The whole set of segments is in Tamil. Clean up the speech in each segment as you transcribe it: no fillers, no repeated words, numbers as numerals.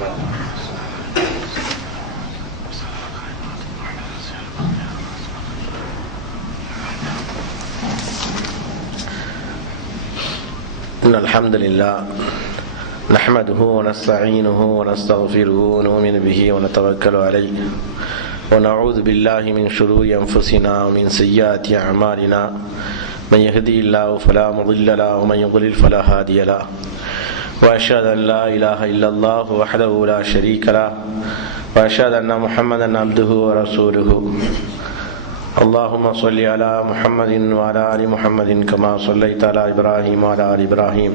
إن الحمد لله نحمده ونستعينه ونستغفره ونؤمن به ونتوكل عليه ونعوذ بالله من شرور أنفسنا ومن سيئات أعمالنا من يهدي الله فلا مضل له ومن يضلل فلا هادي له وأشهد أن لا إله إلا الله وحده لا شريك له وأشهد أن محمدا عبده ورسوله اللهم صل على محمد وعلى آل محمد كما صليت على إبراهيم وعلى آل إبراهيم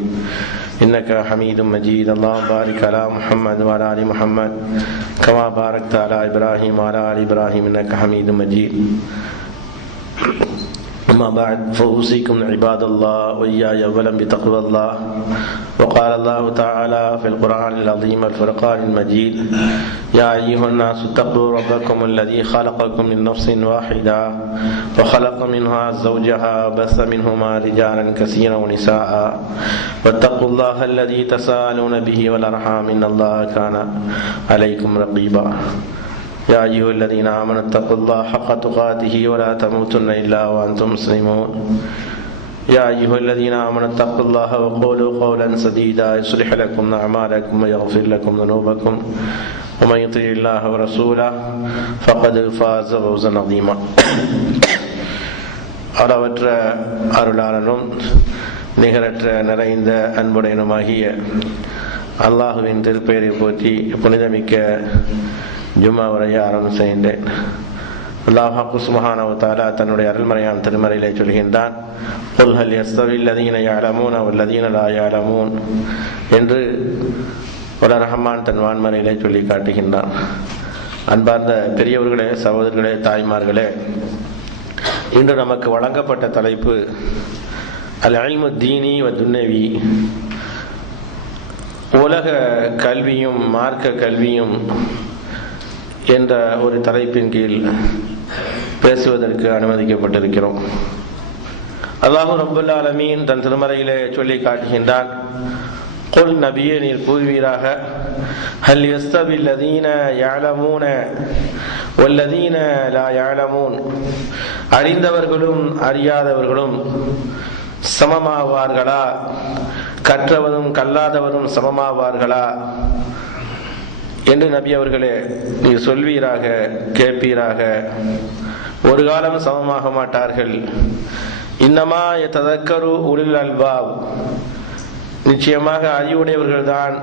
إنك حميد مجيد اللهم بارك على محمد وعلى آل محمد كما باركت على إبراهيم وعلى آل إبراهيم إنك حميد مجيد أما بعد فأوصيكم عباد الله وإياي أولا بتقوى الله وقال الله تعالى في القرآن العظيم الفرقان المجيد يا أيها الناس اتقوا ربكم الذي خلقكم من نفس واحدة وخلق منها زوجها وبث منهما رجالا كثيرا ونساء واتقوا الله الذي تساءلون به والأرحام إن الله كان عليكم رقيبا يا أيها الذين آمنوا اتقوا الله حق تقاته ولا تموتن إلا وأنتم مسلمون يا أيها الذين آمنوا اتقوا الله وقولوا قولا سديدا يصلح لكم أعمالكم ويغفر لكم ذنوبكم ومن يطع الله ورسوله فقد فاز فوزا عظيما அளவற்ற அருளாளனும் நிகரற்ற நிறைந்த அன்புடையனுமாகிய அல்லாஹுவின் திருப்பெயரை போற்றி புனிதமிக்க ஜும்மா உரையை ஆரம்பம் செய்கின்றேன். அல்லாஹ் சுப்ஹானஹு வ தஆலா தன்னுடைய அருள்மறையான திருமறையிலே சொல்கின்றான், குல் ஹல் யஸ்தவில் லதீன யஅலமூன வல்லதீன லா யஅலமூன் என்று ரஹ்மான் தன் வான்மறையிலே சொல்லி காட்டுகின்றான். அன்பார்ந்த பெரியவர்களே, சகோதரர்களே, தாய்மார்களே, இன்று நமக்கு வழங்கப்பட்ட தலைப்பு அல் இல்மு தீனி வ துன்யவி, உலக கல்வியும் மார்க்க கல்வியும் என்ற ஒரு தலைப்பின் கீழ் பேசுவதற்கு அனுமதிக்கப்பட்டிருக்கிறோம். அல்லாஹ் ரப்பல் ஆலமீன் தன் திருமறையிலே சொல்லி காட்டுகின்றான், குல் நபியே நீர் கூறுவீராக, ஹல் யஸ்தவில் லதீன யஅலமூன வல்லதீன லா யஅலமூன், அறிந்தவர்களும் அறியாதவர்களும் சமமாவார்களா, கற்றவரும் கல்லாதவரும் சமமாவார்களா என்று நபி அவர்களே நீர் சொல்வீராக, கேட்பீராக. ஒரு காலம் சமமாக மாட்டார்கள். இன்னமா யததக்கரு உலுல் அல்பாப், நிச்சயமாக அறிவுடையவர்கள் தான்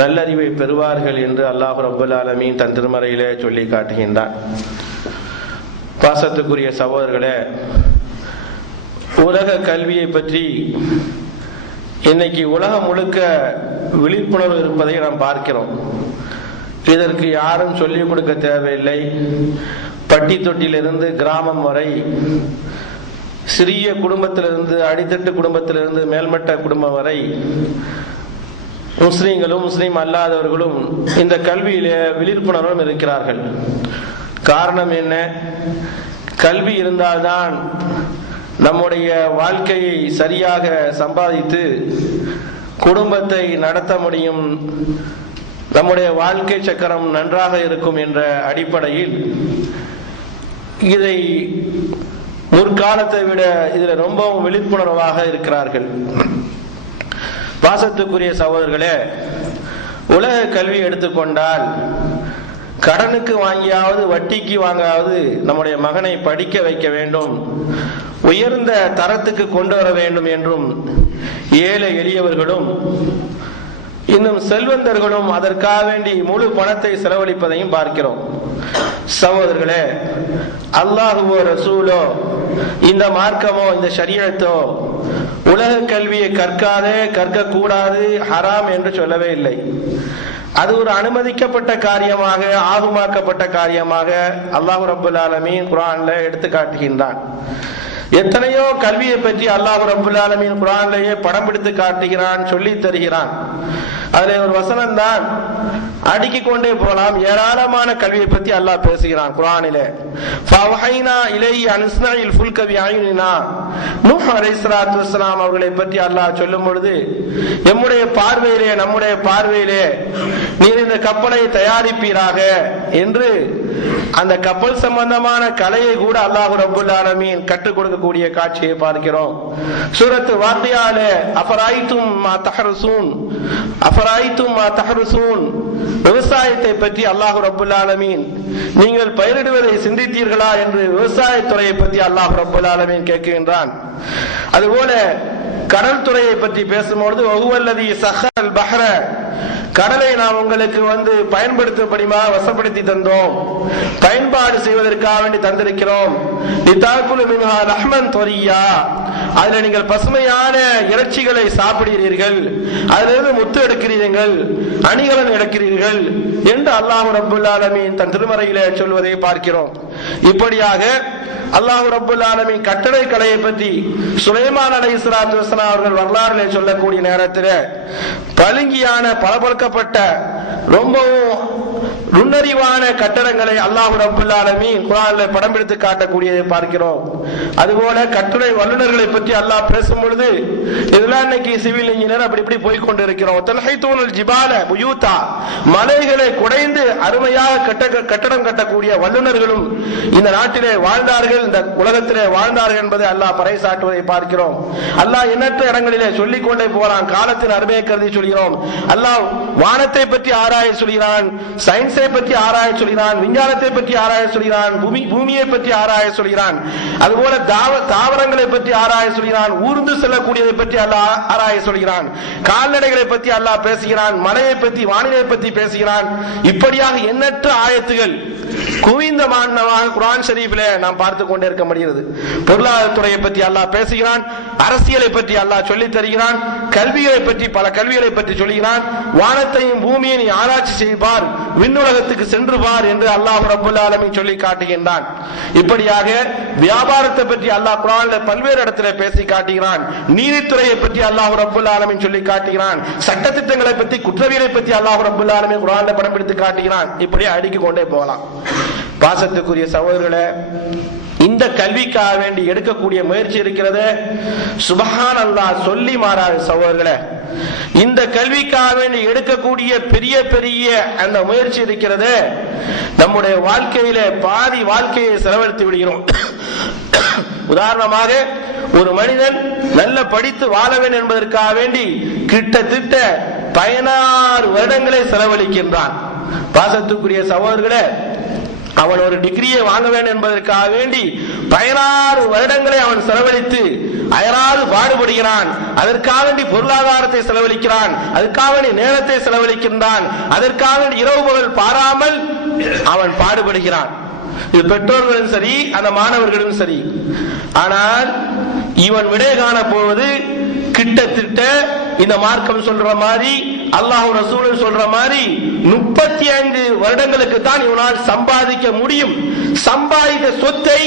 நல்லறிவை பெறுவார்கள் என்று அல்லாஹ் ரப்பல் ஆலமீன் தன் திருமறையிலே சொல்லி காட்டுகின்றான். பாசத்துக்குரிய சகோதரர்களே, உலக கல்வியை பற்றி இன்னைக்கு உலகம் முழுக்க விழிப்புணர்வு இருப்பதை நாம் பார்க்கிறோம். இதற்கு யாரும் சொல்லிக் கொடுக்க தேவையில்லை. பட்டி தொட்டிலிருந்து கிராமம் வரை, சிறிய குடும்பத்திலிருந்து அடித்தட்டு குடும்பத்திலிருந்து மேல்மட்ட குடும்பம் வரை, முஸ்லிம்களும் முஸ்லிம் அல்லாதவர்களும் இந்த கல்வியிலே விழிப்புணர்வும் இருக்கிறார்கள். காரணம் என்ன? கல்வி இருந்தால்தான் நம்முடைய வாழ்க்கையை சரியாக சம்பாதித்து குடும்பத்தை நடத்த முடியும், நம்முடைய வாழ்க்கை சக்கரம் நன்றாக இருக்கும் என்ற அடிப்படையில் இதை முற்காலத்தை விட இதில் ரொம்பவும் விழிப்புணர்வாக இருக்கிறார்கள். பாசத்துக்குரிய சகோதரர்களே, உலக கல்வி எடுத்துக்கொண்டால் கடனுக்கு வாங்கியாவது வட்டிக்கு வாங்காவது நம்முடைய மகனை படிக்க வைக்க வேண்டும், உயர்ந்த தரத்துக்கு கொண்டு வர வேண்டும் என்றும் ஏழை எளியவர்களும் இன்னும் செல்வந்தர்களும் அதற்காக வேண்டி முழு பணத்தை செலவழிப்பதையும் பார்க்கிறோம். சகோதரர்களே, அல்லாஹுவோ ரசூலோ இந்த மார்க்கமோ இந்த ஷரியத்தோ உலக கல்வியை கற்காதே, கற்கக்கூடாது, ஹராம் என்று சொல்லவே இல்லை. அது ஒரு அனுமதிக்கப்பட்ட காரியமாக, ஆகுமாக்கப்பட்ட காரியமாக அல்லாஹ் ரப்பல் ஆலமீன் குர்ஆன்ல எடுத்து காட்டுகின்றான். எத்தனையோ கல்வியை பற்றி அல்லாஹ் ரப்பல் ஆலமீன் குர்ஆனிலேயே படம் பிடித்து காட்டுகிறான், சொல்லி தருகிறான். அதுல ஒரு வசனம் தான், அடுக்கிக் கொண்டே போகலாம். ஏராளமான கல்வியை பற்றி அல்லாஹ் பேசுகிறான் குர்ஆனிலே. ஃபவஹைனா இலைஹி அன்ஸ்னஇல் ஃபுல்க பிஅயுனினா. நூஹ் அலைஹிஸ்ஸலாத்து வஸ்ஸலாம் அவர்களை பற்றி அல்லாஹ் சொல்லும் பொழுது, நம்முடைய பார்வையிலே நீர் இந்த கப்பலை தயாரிப்பீராக என்று அந்த கப்பல் சம்பந்தமான கலையை கூட அல்லாஹ் ரப்பல் ஆலமீன் கற்றுக் கொடுக்கக்கூடிய காட்சியை பார்க்கிறோம். சூரத்து வாக்கியாலே அஃபரைத்தும் மா தஹ்ருசூன், விவசாயத்தை பற்றி அல்லாஹ் ரப்பல் ஆலமீன் நீங்கள் பயிரிடுவதை சிந்தித்தீர்களா என்று விவசாயத்துறையை பற்றி அல்லாஹ் ரப்பல் ஆலமீன் கேட்கின்றான். அதுபோல கடல் துறையை பற்றி பேசும்பொழுது வஹுவல்லதி ஸஹரல் பஹ்ர, கடலை நாம் உங்களுக்கு பயன்படுத்தப்படுமா வசப்படுத்தி தந்தோம், பயன்பாடு செய்வதற்காக வேண்டி தந்திருக்கிறோம். லிதாகுலு மின்ஹா லஹ்மன் தொரியா, அதுல நீங்கள் பசுமையான இறைச்சிகளை சாப்பிடுகிறீர்கள், அதிலிருந்து முத்து எடுக்கிறீர்கள், அணிகலன் எடுக்கிறீர்கள் என்று அல்லாஹ் ரப்பல் ஆலமீன் தன் திருமறையிலே சொல்வதை பார்க்கிறோம். இப்படியாக அல்லாஹ் ரப்பல் ஆலமீன் கட்டளை கலையை பற்றி சுலைமான் அலைஹிஸ்ஸலாத்து வஸ்ஸலாம் அவர்கள் வரலாறுகளை சொல்லக்கூடிய நேரத்தில் பழுங்கியான பளபளக்கப்பட்ட ரொம்பவும் நுண்ணறிவான கட்டடங்களை அல்லாஹ் ரப்பல் ஆலமீன் குர்ஆனில் படம் பிடித்து காட்டக்கூடியதை பார்க்கிறோம். அதுபோல கட்டுரை வல்லுநர்களை பற்றி அல்லாஹ் பேசும் பொழுது, இதெல்லாம் இன்னைக்கு சிவில் இன்ஜினியர் அப்படி இப்படி போய் கொண்டிருக்கிறோம். தன்ஹைதூனல் ஜிபால புயூதா, மலைகளை குடைந்து அருமையாக கட்டடம் கட்டக்கூடிய வல்லுநர்களும் இந்த நாட்டிலே வாழ்ந்தார்கள், இந்த உலகத்திலே வாழ்ந்தார்கள் என்பதை அல்லாஹ் பறைசாற்றுவதை பார்க்கிறோம். அல்லாஹ் எண்ணற்ற இடங்களிலே சொல்லிக் கொண்டே போறான். காலத்தின் அருமையை கருதி சொல்கிறோம். அல்லாஹ் வானத்தை பற்றி ஆராய சொல்கிறான், சயின்ஸை பற்றி ஆராய சொல்கிறான், விஞ்ஞானத்தை பற்றி ஆராய சொல்கிறான், பூமியை பற்றி ஆராய சொல்கிறான். அதுபோல தாவரங்களை பற்றி ஆராய சொல்கிறான், ஊர்ந்து செல்லக்கூடியதை பற்றி அல்லாஹ் ஆராய சொல்கிறான், கால்நடைகளை பற்றி அல்லாஹ் பேசுகிறான், மலையை பற்றி வானிலை பற்றி பேசுகிறான். இப்படியாக எண்ணற்ற ஆயத்துகள் குவிந்த மாணவமாக குர்ஆன் ஷரீஃபிலே நாம் பார்த்து கொண்டே இருக்க முடிகிறது. பொருளாதாரத்துறையை பற்றி அல்லாஹ் பேசுகிறான், அரசியலை பற்றி அல்லாஹ் சொல்லித் தருகிறான், கல்வியை பற்றி பல கல்விகளை பற்றி சொல்கிறான். வானத்தையும் பூமியை நீ ஆராய்ச்சி செய்வார், விண்ணுலகத்துக்கு சென்று பார் என்று அல்லாஹ் ரப்பல் ஆலமீன் சொல்லி காட்டுகின்றான். இப்படியாக வியாபாரத்தை பற்றி அல்லாஹ் குர்ஆனில் பல்வேறு இடத்துல பேசி காட்டுகிறான். நீதித்துறையை பற்றி அல்லாஹ் ரப்பல் ஆலமீன் சொல்லி காட்டுகிறான். சட்டத்திட்டங்களை பற்றி, குற்றவியலை பற்றி அல்லாஹ் ரப்பல் ஆலமீன் குர்ஆனில் படம் பிடித்து காட்டுகிறான். இப்படி அடுக்கிக் கொண்டே போகலாம். பாசத்துக்குரிய சகோதரர்களே, இந்த கல்விக்காக வேண்டி எடுக்கக்கூடிய முயற்சி இருக்கிறது, சுப்ஹானல்லாஹ் சொல்லி மாறாது சகோதரர்களே. இந்த கல்விக்காக வேண்டி எடுக்கக்கூடிய பெரிய பெரிய அந்த முயற்சி இருக்கிறது, நம்முடைய வாழ்க்கையில பாதி வாழ்க்கையை செலவழித்து விடுகிறோம். உதாரணமாக, ஒரு மனிதன் நல்ல படித்து வாழ வேண்டும் என்பதற்காக வேண்டி கிட்டத்தட்ட 16 வருடங்களை செலவழிக்கின்றான். பாசத்துக்குரிய சகோதரர்களே, அவன் ஒரு டிகிரியை வாங்க வேண்டும் என்பதற்காக வேண்டி 16 வருடங்களை அவன் செலவழித்து அயராது பாடுபடுகிறான். அதற்காக வேண்டி பொருளாதாரத்தை செலவழிக்கிறான், அதற்காக வேண்டி நேரத்தை செலவழிக்கின்றான், அதற்காக வேண்டி இரவு பகல் பாராமல் அவன் பாடுபடுகிறான். இது பெற்றோர்களும் சரி, அந்த மாணவர்களும் சரி. ஆனால் இவன் விடை காண போவது கிட்டத்தட்ட இந்த மார்க்கம் சொல்ற மாதிரி, அல்லாஹ் ரசூல் சொல்ற மாதிரி 35 வருடங்களுக்கு தான் இவனால் சம்பாதிக்க முடியும். சம்பாதித்த சொத்தை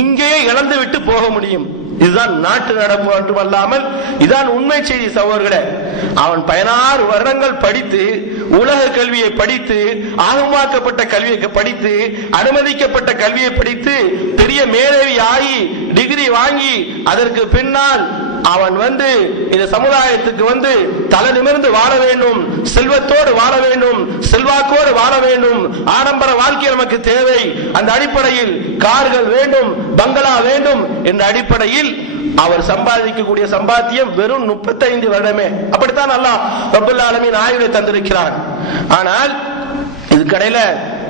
இங்கே இழந்து விட்டு போக முடியும். இதுதான் நாட்டு நடப்பு மட்டுமல்லாமல் இதுதான் உண்மை செய்தி சகோதரர்களே. அவன் 16 வருடங்கள் படித்து, உலக கல்வியை படித்து, ஆகமாக்கப்பட்ட கல்வியை படித்து, அனுமதிக்கப்பட்ட கல்வியை படித்து, பெரிய மேலவி ஆகி டிகிரி வாங்கி, அதற்கு பின்னால் அவன் இந்த சமுதாயத்துக்கு தலை நிமிர்ந்து வாழ வேண்டும், செல்வத்தோடு வாழ வேண்டும், செல்வாக்கோடு வாழ வேண்டும், ஆடம்பர வாழ்க்கை நமக்கு தேவை, அந்த அடிப்படையில் கார்கள் வேண்டும், பங்களா வேண்டும் என்ற அடிப்படையில் அவர் சம்பாதிக்கக்கூடிய சம்பாத்தியம் வெறும் 35 வருடமே. அப்படித்தான் அல்லாஹ் ரப்பல் ஆலமீன் ஆயுளை தந்திருக்கிறான். ஆனால் இதுக்கடையில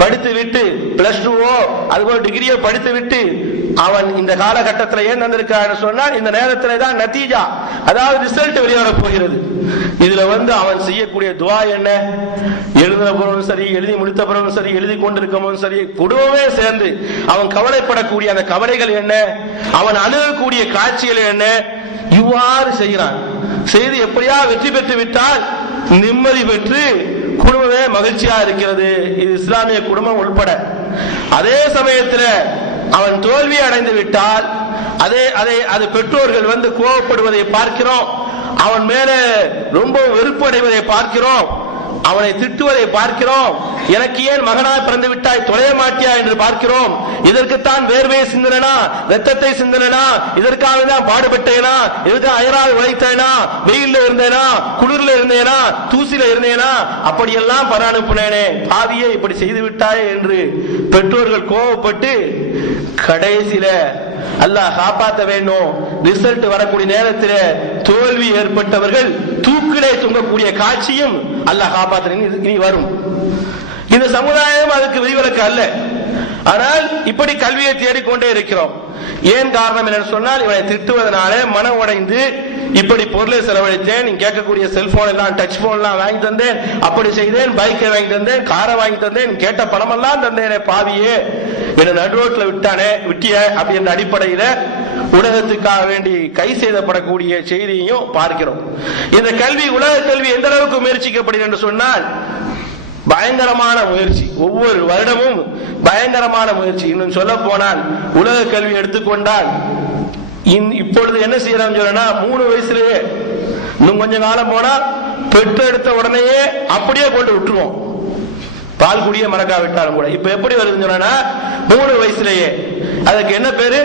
படித்து விட்டு +2 அதுபோல் டிகிரியோ படித்து விட்டு அவன் இந்த காலகட்டத்தில் ஏன் வந்திருக்கான்னு சொன்னால், இந்த நேரத்தில் தான் நத்தீஜா, அதாவது ரிசல்ட் வெளிவர போகிறது. இதுல அவன் செய்யக்கூடிய துவா என்ன, எழுதின பிறகும் சரி, எழுதி முடித்த பிறகும் சரி, எழுதி கொண்டிருக்கும் சரி, குடும்பமே சேர்ந்து அவன் கவலைப்படக்கூடிய அந்த கவலைகள் என்ன, அவன் அணுகக்கூடிய காட்சிகள் என்ன, இவ்வாறு செய்கிறான். செய்து எப்படியா வெற்றி பெற்று விட்டால் நிம்மதி பெற்று குடும்பமே மகிழ்ச்சியா இருக்கிறது. இது இஸ்லாமிய குடும்பம் உள்பட. அதே சமயத்தில் அவன் தோல்வி அடைந்து விட்டால் அது பெற்றோர்கள் வந்து கோபப்படுவதை பார்க்கிறோம், அவன் மேல ரொம்ப வெறுப்படைவதை பார்க்கிறோம், அவனை திட்டுவதை பார்க்கிறோம். எனக்கு ஏன் மகனாய் பிறந்து விட்டாய், தொலைய மாட்டியா என்று பார்க்கிறோம். இதற்குத்தான் வேர்வையை சிந்தனா, ரத்தத்தை சிந்தனா, இதற்காக தான் பாடுபட்டேனா, இதற்கு அயரால் உழைத்தேனா, வெயில்ல இருந்தேனா, குளிர்ல இருந்தேனா, தூசில இருந்தேனா, அப்படியெல்லாம் பர அனுப்பினேனே, பாவியே இப்படி செய்து விட்டாயே என்று பெற்றோர்கள் கோபப்பட்டு கடைசியில அல்லாஹ் காப்பாற்ற வேண்டும், ரிசல்ட் வரக்கூடிய நேரத்தில் தோல்வி ஏற்பட்டவர்கள் தூக்கிலே தொங்கக்கூடிய காட்சியும் அல்லாஹ் காப்பாற்ற இனி வரும். இந்த சமுதாயம் அதுக்கு விதிவிலக்கு அல்ல. ஆனால் இப்படி கல்வியை தேடிக்கொண்டே இருக்கிறோம். ஏன் காரணம் என்னன்னு சொன்னால், இவனை திட்டுவதனால மனம் உடைந்து இப்படி பொருளை செலவழித்தேன், நீங்க கேட்கக்கூடிய செல்போன் எல்லாம், டச் போன் எல்லாம் வாங்கி தந்தேன், அப்படி செய்தேன், பைக்கை வாங்கி தந்தேன், காரை வாங்கி தந்தேன், கேட்ட பணம் எல்லாம் தந்தேனே பாவியே, என்ன நடுரோட்ல விட்டிய அப்படின்ற அடிப்படையில உலகத்துக்காக வேண்டி கை செய்தப்படக்கூடிய செய்தியையும் பார்க்கிறோம். இந்த கல்வி, உலக கல்வி எந்த அளவுக்கு முயற்சிக்கப்படுகிறது என்று சொன்னால், பயங்கரமான முயற்சி, ஒவ்வொரு வருடமும் பயங்கரமான முயற்சி. இன்னும் சொல்ல போனால் உலக கல்வி எடுத்துக்கொண்டால் இப்பொழுது என்ன செய்யறோம் சொன்னா, 3 வயசுலயே, இன்னும் கொஞ்சம் காலம் போனா பெற்றெடுத்த உடனேயே அப்படியே கொண்டு விட்டுருவோம், பால் குடிய மறக்காவிட்டாலும் கூட. இப்ப எப்படி வருதுன்னு சொன்னா, 3 வயசுலயே அதுக்கு என்ன பேரு,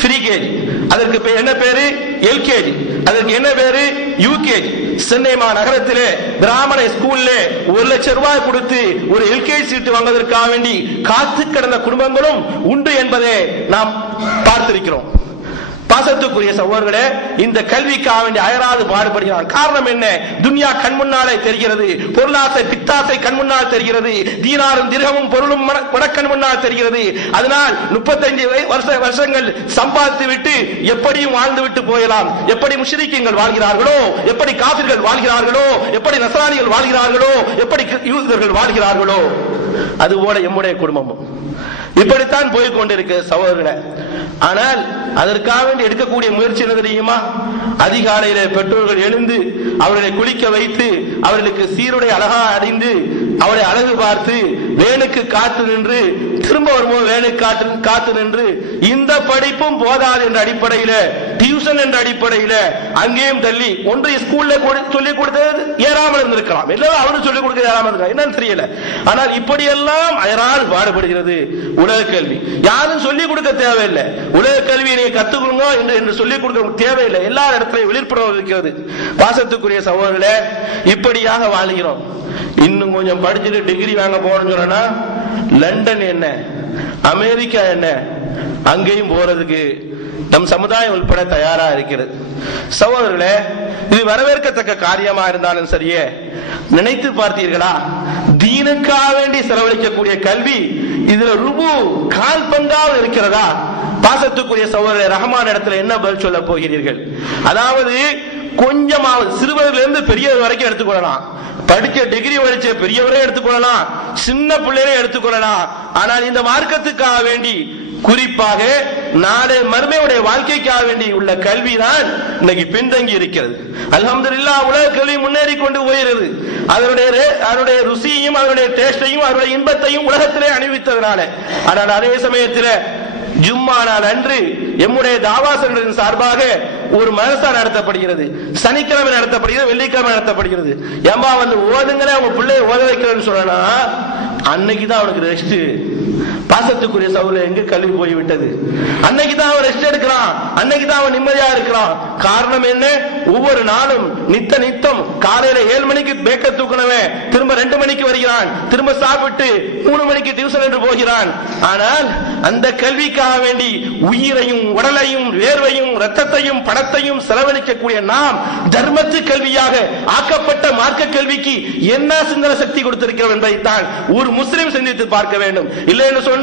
ஃப்ரீ கேஜி, அதற்கு என்ன பேரு, எல்கேஜி, அதற்கு என்ன பேரு, யூகேஜி. சென்னை நகரத்திலே பிராமண ஸ்கூல்ல 1 லட்சம் ரூபாய் கொடுத்து ஒரு எல்கேஜி சீட்டு வாங்குவதற்காக வேண்டி காத்து கிடந்த குடும்பங்களும் உண்டு என்பதை நாம் பார்த்திருக்கிறோம். பாசத்துக்குரிய சகோதரர்களே, இந்த கல்விக்காக வேண்டி அயராது பாடுபடுகிறான். காரணம் என்ன? துன்யா கண் முன்னாலே தெரிகிறது, பொருளாசை பித்தாசை கண் முன்னால் தெரிகிறது, தீனாரும் திரகமும் பொருளும் கண் முன்னால் தெரிகிறது. அதனால் 35 வருஷங்கள் சம்பாதித்து விட்டு எப்படியும் வாழ்ந்து விட்டு போயலாம். எப்படி முஷ்ரிக்கீன்கள் வாழ்கிறார்களோ, எப்படி காபிர்கள் வாழ்கிறார்களோ, எப்படி நஸ்ரானிகள் வாழ்கிறார்களோ, எப்படி யூதர்கள் வாழ்கிறார்களோ, அதுபோல எம்முடைய குடும்பமும் இப்படித்தான் போய் கொண்டிருக்க சகோதரர்களே. ஆனால் அதற்காக வேண்டி எடுக்கக்கூடிய முயற்சி என்ன தெரியுமா? அதிகாலையில பெற்றோர்கள் எழுந்து அவர்களை குளிக்க வைத்து அவர்களுக்கு சீருடை அழகா அணிந்து அவரை அழகு பார்த்து வேனுக்கு காத்து நின்று திரும்ப வரும்போது வேனுக்கு காத்து நின்று இந்த படிப்பும் போதாது என்ற அடிப்படையில, டியூஷன் என்ற அடிப்படையில அங்கேயும் தள்ளி ஒன்றைய ஸ்கூல்ல சொல்லிக் கொடுத்தது ஏறாமல் இருந்திருக்கலாம், எல்லாம் அவரு சொல்லிக் கொடுக்க ஏறாமல் இருக்கலாம், என்னன்னு தெரியல. ஆனால் இப்படியெல்லாம் அயரால் பாடுபடுகிறது உலக கல்வி. யாரும் சொல்லிக் கொடுக்க தேவையில்லை, உலக கல்வியை நீங்க கத்துக்கணுங்க என்று சொல்லிக் கொடுக்க தேவையில்லை, எல்லா இடத்திலையும் விழிப்புணர்வு இருக்கிறது. பாசத்துக்குரிய சகோதரர்களே, இப்படியாக வாழ்கிறோம். இன்னும் கொஞ்சம் படிச்சுட்டு டிகிரி வாங்க போறோம்னு சொன்னா, லண்டன் என்ன, அமெரிக்கா என்ன, அங்கேயும் போறதுக்கு நம் சமுதாயம் உட்பட தயாரா இருக்கிறது. சகோதரர்களே, இது வரவேற்கத்தக்க காரியமா இருந்தாலும் சரியே, நினைத்து பார்த்தீர்களா? தீனுக்காக வேண்டி செலவழிக்கக்கூடிய கல்வி இதுல கால் பங்காவது இருக்கிறதா? பாசத்துக்குரிய சகோதரர் ரஹ்மான் இடத்துல என்ன பதில் சொல்ல போகிறீர்கள்? அதாவது கொஞ்சமாவது சிறுவரிலிருந்து பெரியவர் வரைக்கும் எடுத்துக்கொள்ளலாம், படிச்ச டிகிரி படிச்ச பெரியவரே எடுத்துக்கொள்ளலாம், சின்ன பிள்ளையரே எடுத்துக்கொள்ளலாம். ஆனால் இந்த மார்க்கத்துக்காக வேண்டி, குறிப்பாக நாளை மறுமையுடைய வாழ்க்கைக்காக வேண்டி உள்ள கல்விதான் இன்னைக்கு பின்தங்கி இருக்கிறது. அல்ஹம்துலில்லாஹ், உலக கல்வி முன்னேறி கொண்டு போகிறது. அதனுடைய ருசியையும் அதனுடைய டேஸ்டையும் அதனுடைய இன்பத்தையும் உலகத்திலே அணிவித்ததுனால. ஆனால் அதே சமயத்தில் ஜும்மா நாள் அன்று எம்முடைய தாவா சென்டரின் சார்பாக ஒரு மதரசா நடத்தப்படுகிறது, சனிக்கிழமை நடத்தப்படுகிறது, வெள்ளிக்கிழமை நடத்தப்படுகிறது. ஏம்பா வந்து ஓதுங்களே, அவங்க பிள்ளைய ஓத வைக்கிறேன்னு சொன்னா அன்னைக்குதான் அவனுக்கு ரெஸ்ட். பாசத்துக்குரிய சவுல எங்க கல்வி போய்விட்டது? அன்னைக்குதான் அவன் ரெஸ்ட் எடுக்கிறான், அன்னைக்குதான் அவன் நிம்மதியா இருக்கிறான். காரணம் என்ன? ஒவ்வொரு நாளும் நித்தம் காலையில 7 மணிக்கு பேக்க தூக்கணவன் திரும்ப 2 மணிக்கு வருகிறான், திரும்ப சாப்பிட்டு 3 மணிக்கு டியூஷன் என்று போகிறான். ஆனால் அந்த கல்விக்காக வேண்டி உயிரையும் உடலையும் வேர்வையும் ரத்தத்தையும் பணத்தையும் செலவழிக்கக்கூடிய நாம் தர்மத்து கல்வியாக ஆக்கப்பட்ட மார்க்க கல்விக்கு என்ன சிந்தனை சக்தி கொடுத்திருக்கிறோம் என்பதைத்தான் ஒரு முஸ்லிம் சிந்தித்து பார்க்க வேண்டும். இல்லை என்று சொன்னால்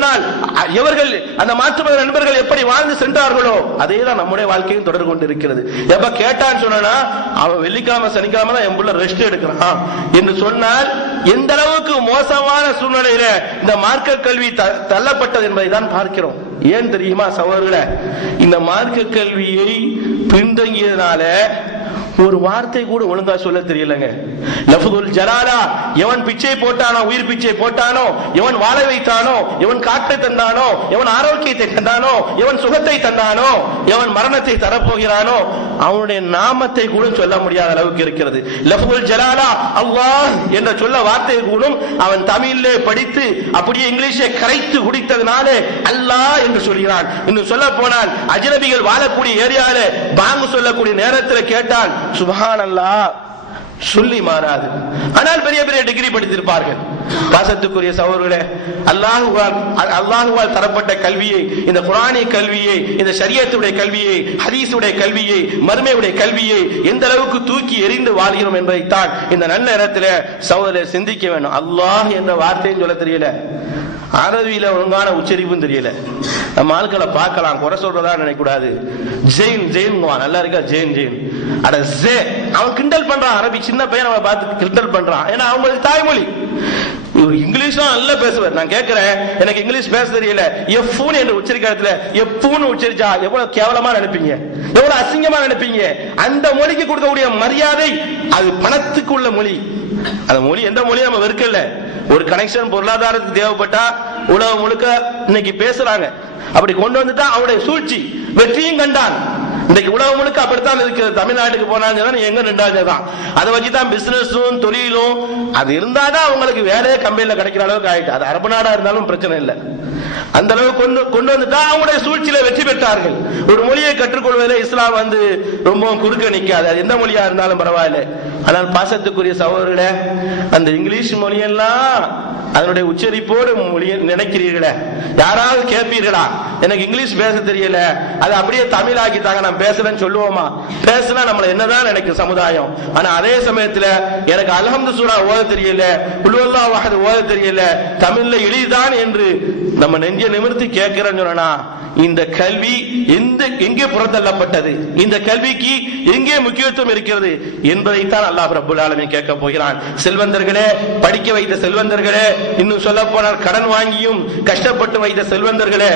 இவர்கள் அந்த மாற்று மத நண்பர்கள் எப்படி வாழ்ந்து சென்றார்களோ அதே தான் நம்முடைய வாழ்க்கையும் தொடர்பு கொண்டிருக்கிறது. எப்ப கேட்டான்னு சொன்னா, அவன் வெள்ளிக்கிழமை சனிக்கிழமை தான் என் புள்ள ரெஸ்ட் எடுக்கிறான் என்று சொன்னால் எந்த அளவுக்கு மோசமான சூழ்நிலையில இந்த மார்க்க கல்வி தள்ளப்பட்டது என்பதை தான் பார்க்கிறோம். ஏன் தெரியுமா சகோதரர்களே? இந்த மார்க்க கல்வியை பின்தங்கியதனால ஒரு வார்த்தை கூட ஒழுங்கா சொல்ல தெரியலங்க. லஃபுல் ஜலாலா, எவன் பிச்சை போட்டானோ, உயிர் பிச்சை போட்டானோ, எவன் வாழ வைத்தானோ, எவன் காற்றை தந்தானோ, எவன் ஆரோக்கியத்தை தந்தானோ, எவன் சுகத்தை தந்தானோ, எவன் மரணத்தை தரப்போகிறானோ, அவனுடைய நாமத்தை கூட சொல்ல முடியாத அளவுக்கு இருக்கிறது. லஃபுல் ஜலாலா அல்லாஹ் என்ற சொல்ல வார்த்தையை கூட அவன் தமிழிலே படித்து அப்படியே இங்கிலீஷை கரைத்து குடித்ததனாலே அல்லாஹ் என்று சொல்கிறான். இன்னும் சொல்ல போனால் அஜ்னபிகள் வாழக்கூடிய ஏரியாவிலே பாங்கு சொல்லக்கூடிய நேரத்தில் கேட்டால் சுப்ஹானல்லாஹ் சொல்லி மாறாது. ஆனால் பெரிய பெரிய டிகிரி படித்திருப்பார்கள். பாசத்துக்குரிய சகோதரர்களே, அல்லாஹுவால் தரப்பட்ட கல்வியை, இந்த குர்ஆனிய கல்வியை, இந்த ஷரியத்துடைய கல்வியை, ஹதீஸுடைய கல்வியை, மர்மையுடைய கல்வியை எந்த அளவுக்கு தூக்கி எறிந்து வாழ்கிறோம் என்பதைத்தான் இந்த நல்ல நேரத்தில் சகோதரர் சிந்திக்க வேண்டும். அல்லாஹ் என்ற வார்த்தையும் சொல்ல தெரியல, அரபியில ஒழுங்கான உச்சரிப்பும் தெரியல. நம்ம ஆட்களை பார்க்கலாம், குறை சொல்றதா நினைக்கூடாது. ஜெயின் ஜெயின் நல்லா இருக்கா, ஜெயின் ஜெயின் அட ஜே, அவன் கிண்டல் பண்றான். அரபி சின்ன பையன் அவன் பார்த்து கிண்டல் பண்றான். ஏன்னா அவங்களுக்கு தாய்மொழி. இங்கிலீஷ்லாம் நல்லா பேசுவார். நான் கேட்கிறேன், எனக்கு இங்கிலீஷ் பேச தெரியல, எஃப்னு என்று உச்சரிக்கிறதுல எஃப்னு உச்சரிச்சா எவ்வளவு கேவலமா நினைப்பீங்க, எவ்வளவு அசிங்கமா நினைப்பீங்க. அந்த மொழிக்கு கொடுக்கக்கூடிய மரியாதை அது பணத்துக்கு உள்ள மொழி. அந்த மொழி எந்த மொழியும் நம்ம வெறுக்கல. ஒரு கனெக்ஷன் பொருளாதாரத்துக்கு தேவைப்பட்டா உலகம் முழுக்க இன்னைக்கு பேசுறாங்க. அப்படி கொண்டு வந்துட்டா அவருடைய சூழ்ச்சி வெற்றியும் கண்டான். இன்னைக்கு உலகம் முழுக்க அப்படித்தான் இருக்கு. தமிழ்நாட்டுக்கு போனாங்க எங்க நின்றாங்கதான். அதை வச்சுதான் பிசினஸும் தொழிலும் அது இருந்தாதான் அவங்களுக்கு வேலையே கம்பெனில கிடைக்கிற அளவுக்கு ஆயிட்டு. அது அரபு நாடா இருந்தாலும் பிரச்சனை இல்லை. அந்த அளவுக்கு கொண்டு வந்துட்டா அவங்களுடைய சூழ்ச்சியில வெற்றி பெற்றார்கள். ஒரு மொழியை கற்றுக்கொள்வதில் இஸ்லாம் ரொம்ப குறுக்க நிற்காது. அது எந்த மொழியா இருந்தாலும் பரவாயில்லை. ஆனால் பாசத்துக்குரிய சகோதரர்களே, அந்த இங்கிலீஷ் மொழியெல்லாம் அதனுடைய உச்சரிப்போடு மொழியை நினைக்கிறீர்களே, யாராவது கேட்பீர்களா? எனக்கு இங்கிலீஷ் பேச தெரியல, அது அப்படியே தமிழ் ஆக்கிட்டாங்க, நான் பேசுறேன்னு சொல்லுவோமா? பேசினா நம்மள என்னதான் நினைக்கும் சமுதாயம். ஆனா அதே சமயத்துல எனக்கு அல்ஹம்து சூரா ஓத தெரியல, குல் ஹுவல்லாஹு அஹத் ஓத தெரியல, தமிழ்ல எளிதான் என்று நம்ம நெஞ்ச நிமிர்த்தி கேட்கிறேன்னு சொன்னா, இந்த கல்வி எங்கே புறத்தள்ளப்பட்டது, இந்த கல்விக்கு எங்கே முக்கியத்துவம் இருக்கிறது என்பதைத்தான் அல்லாஹ் ரப்பல் ஆலமீன் கேட்க போகிறான். செல்வந்தர்களே, படிக்க வைத்த செல்வந்தர்களே, இன்னும் சொல்ல போனால் கடன் வாங்கியும் கஷ்டப்பட்டு வைத்த செல்வந்தர்களே,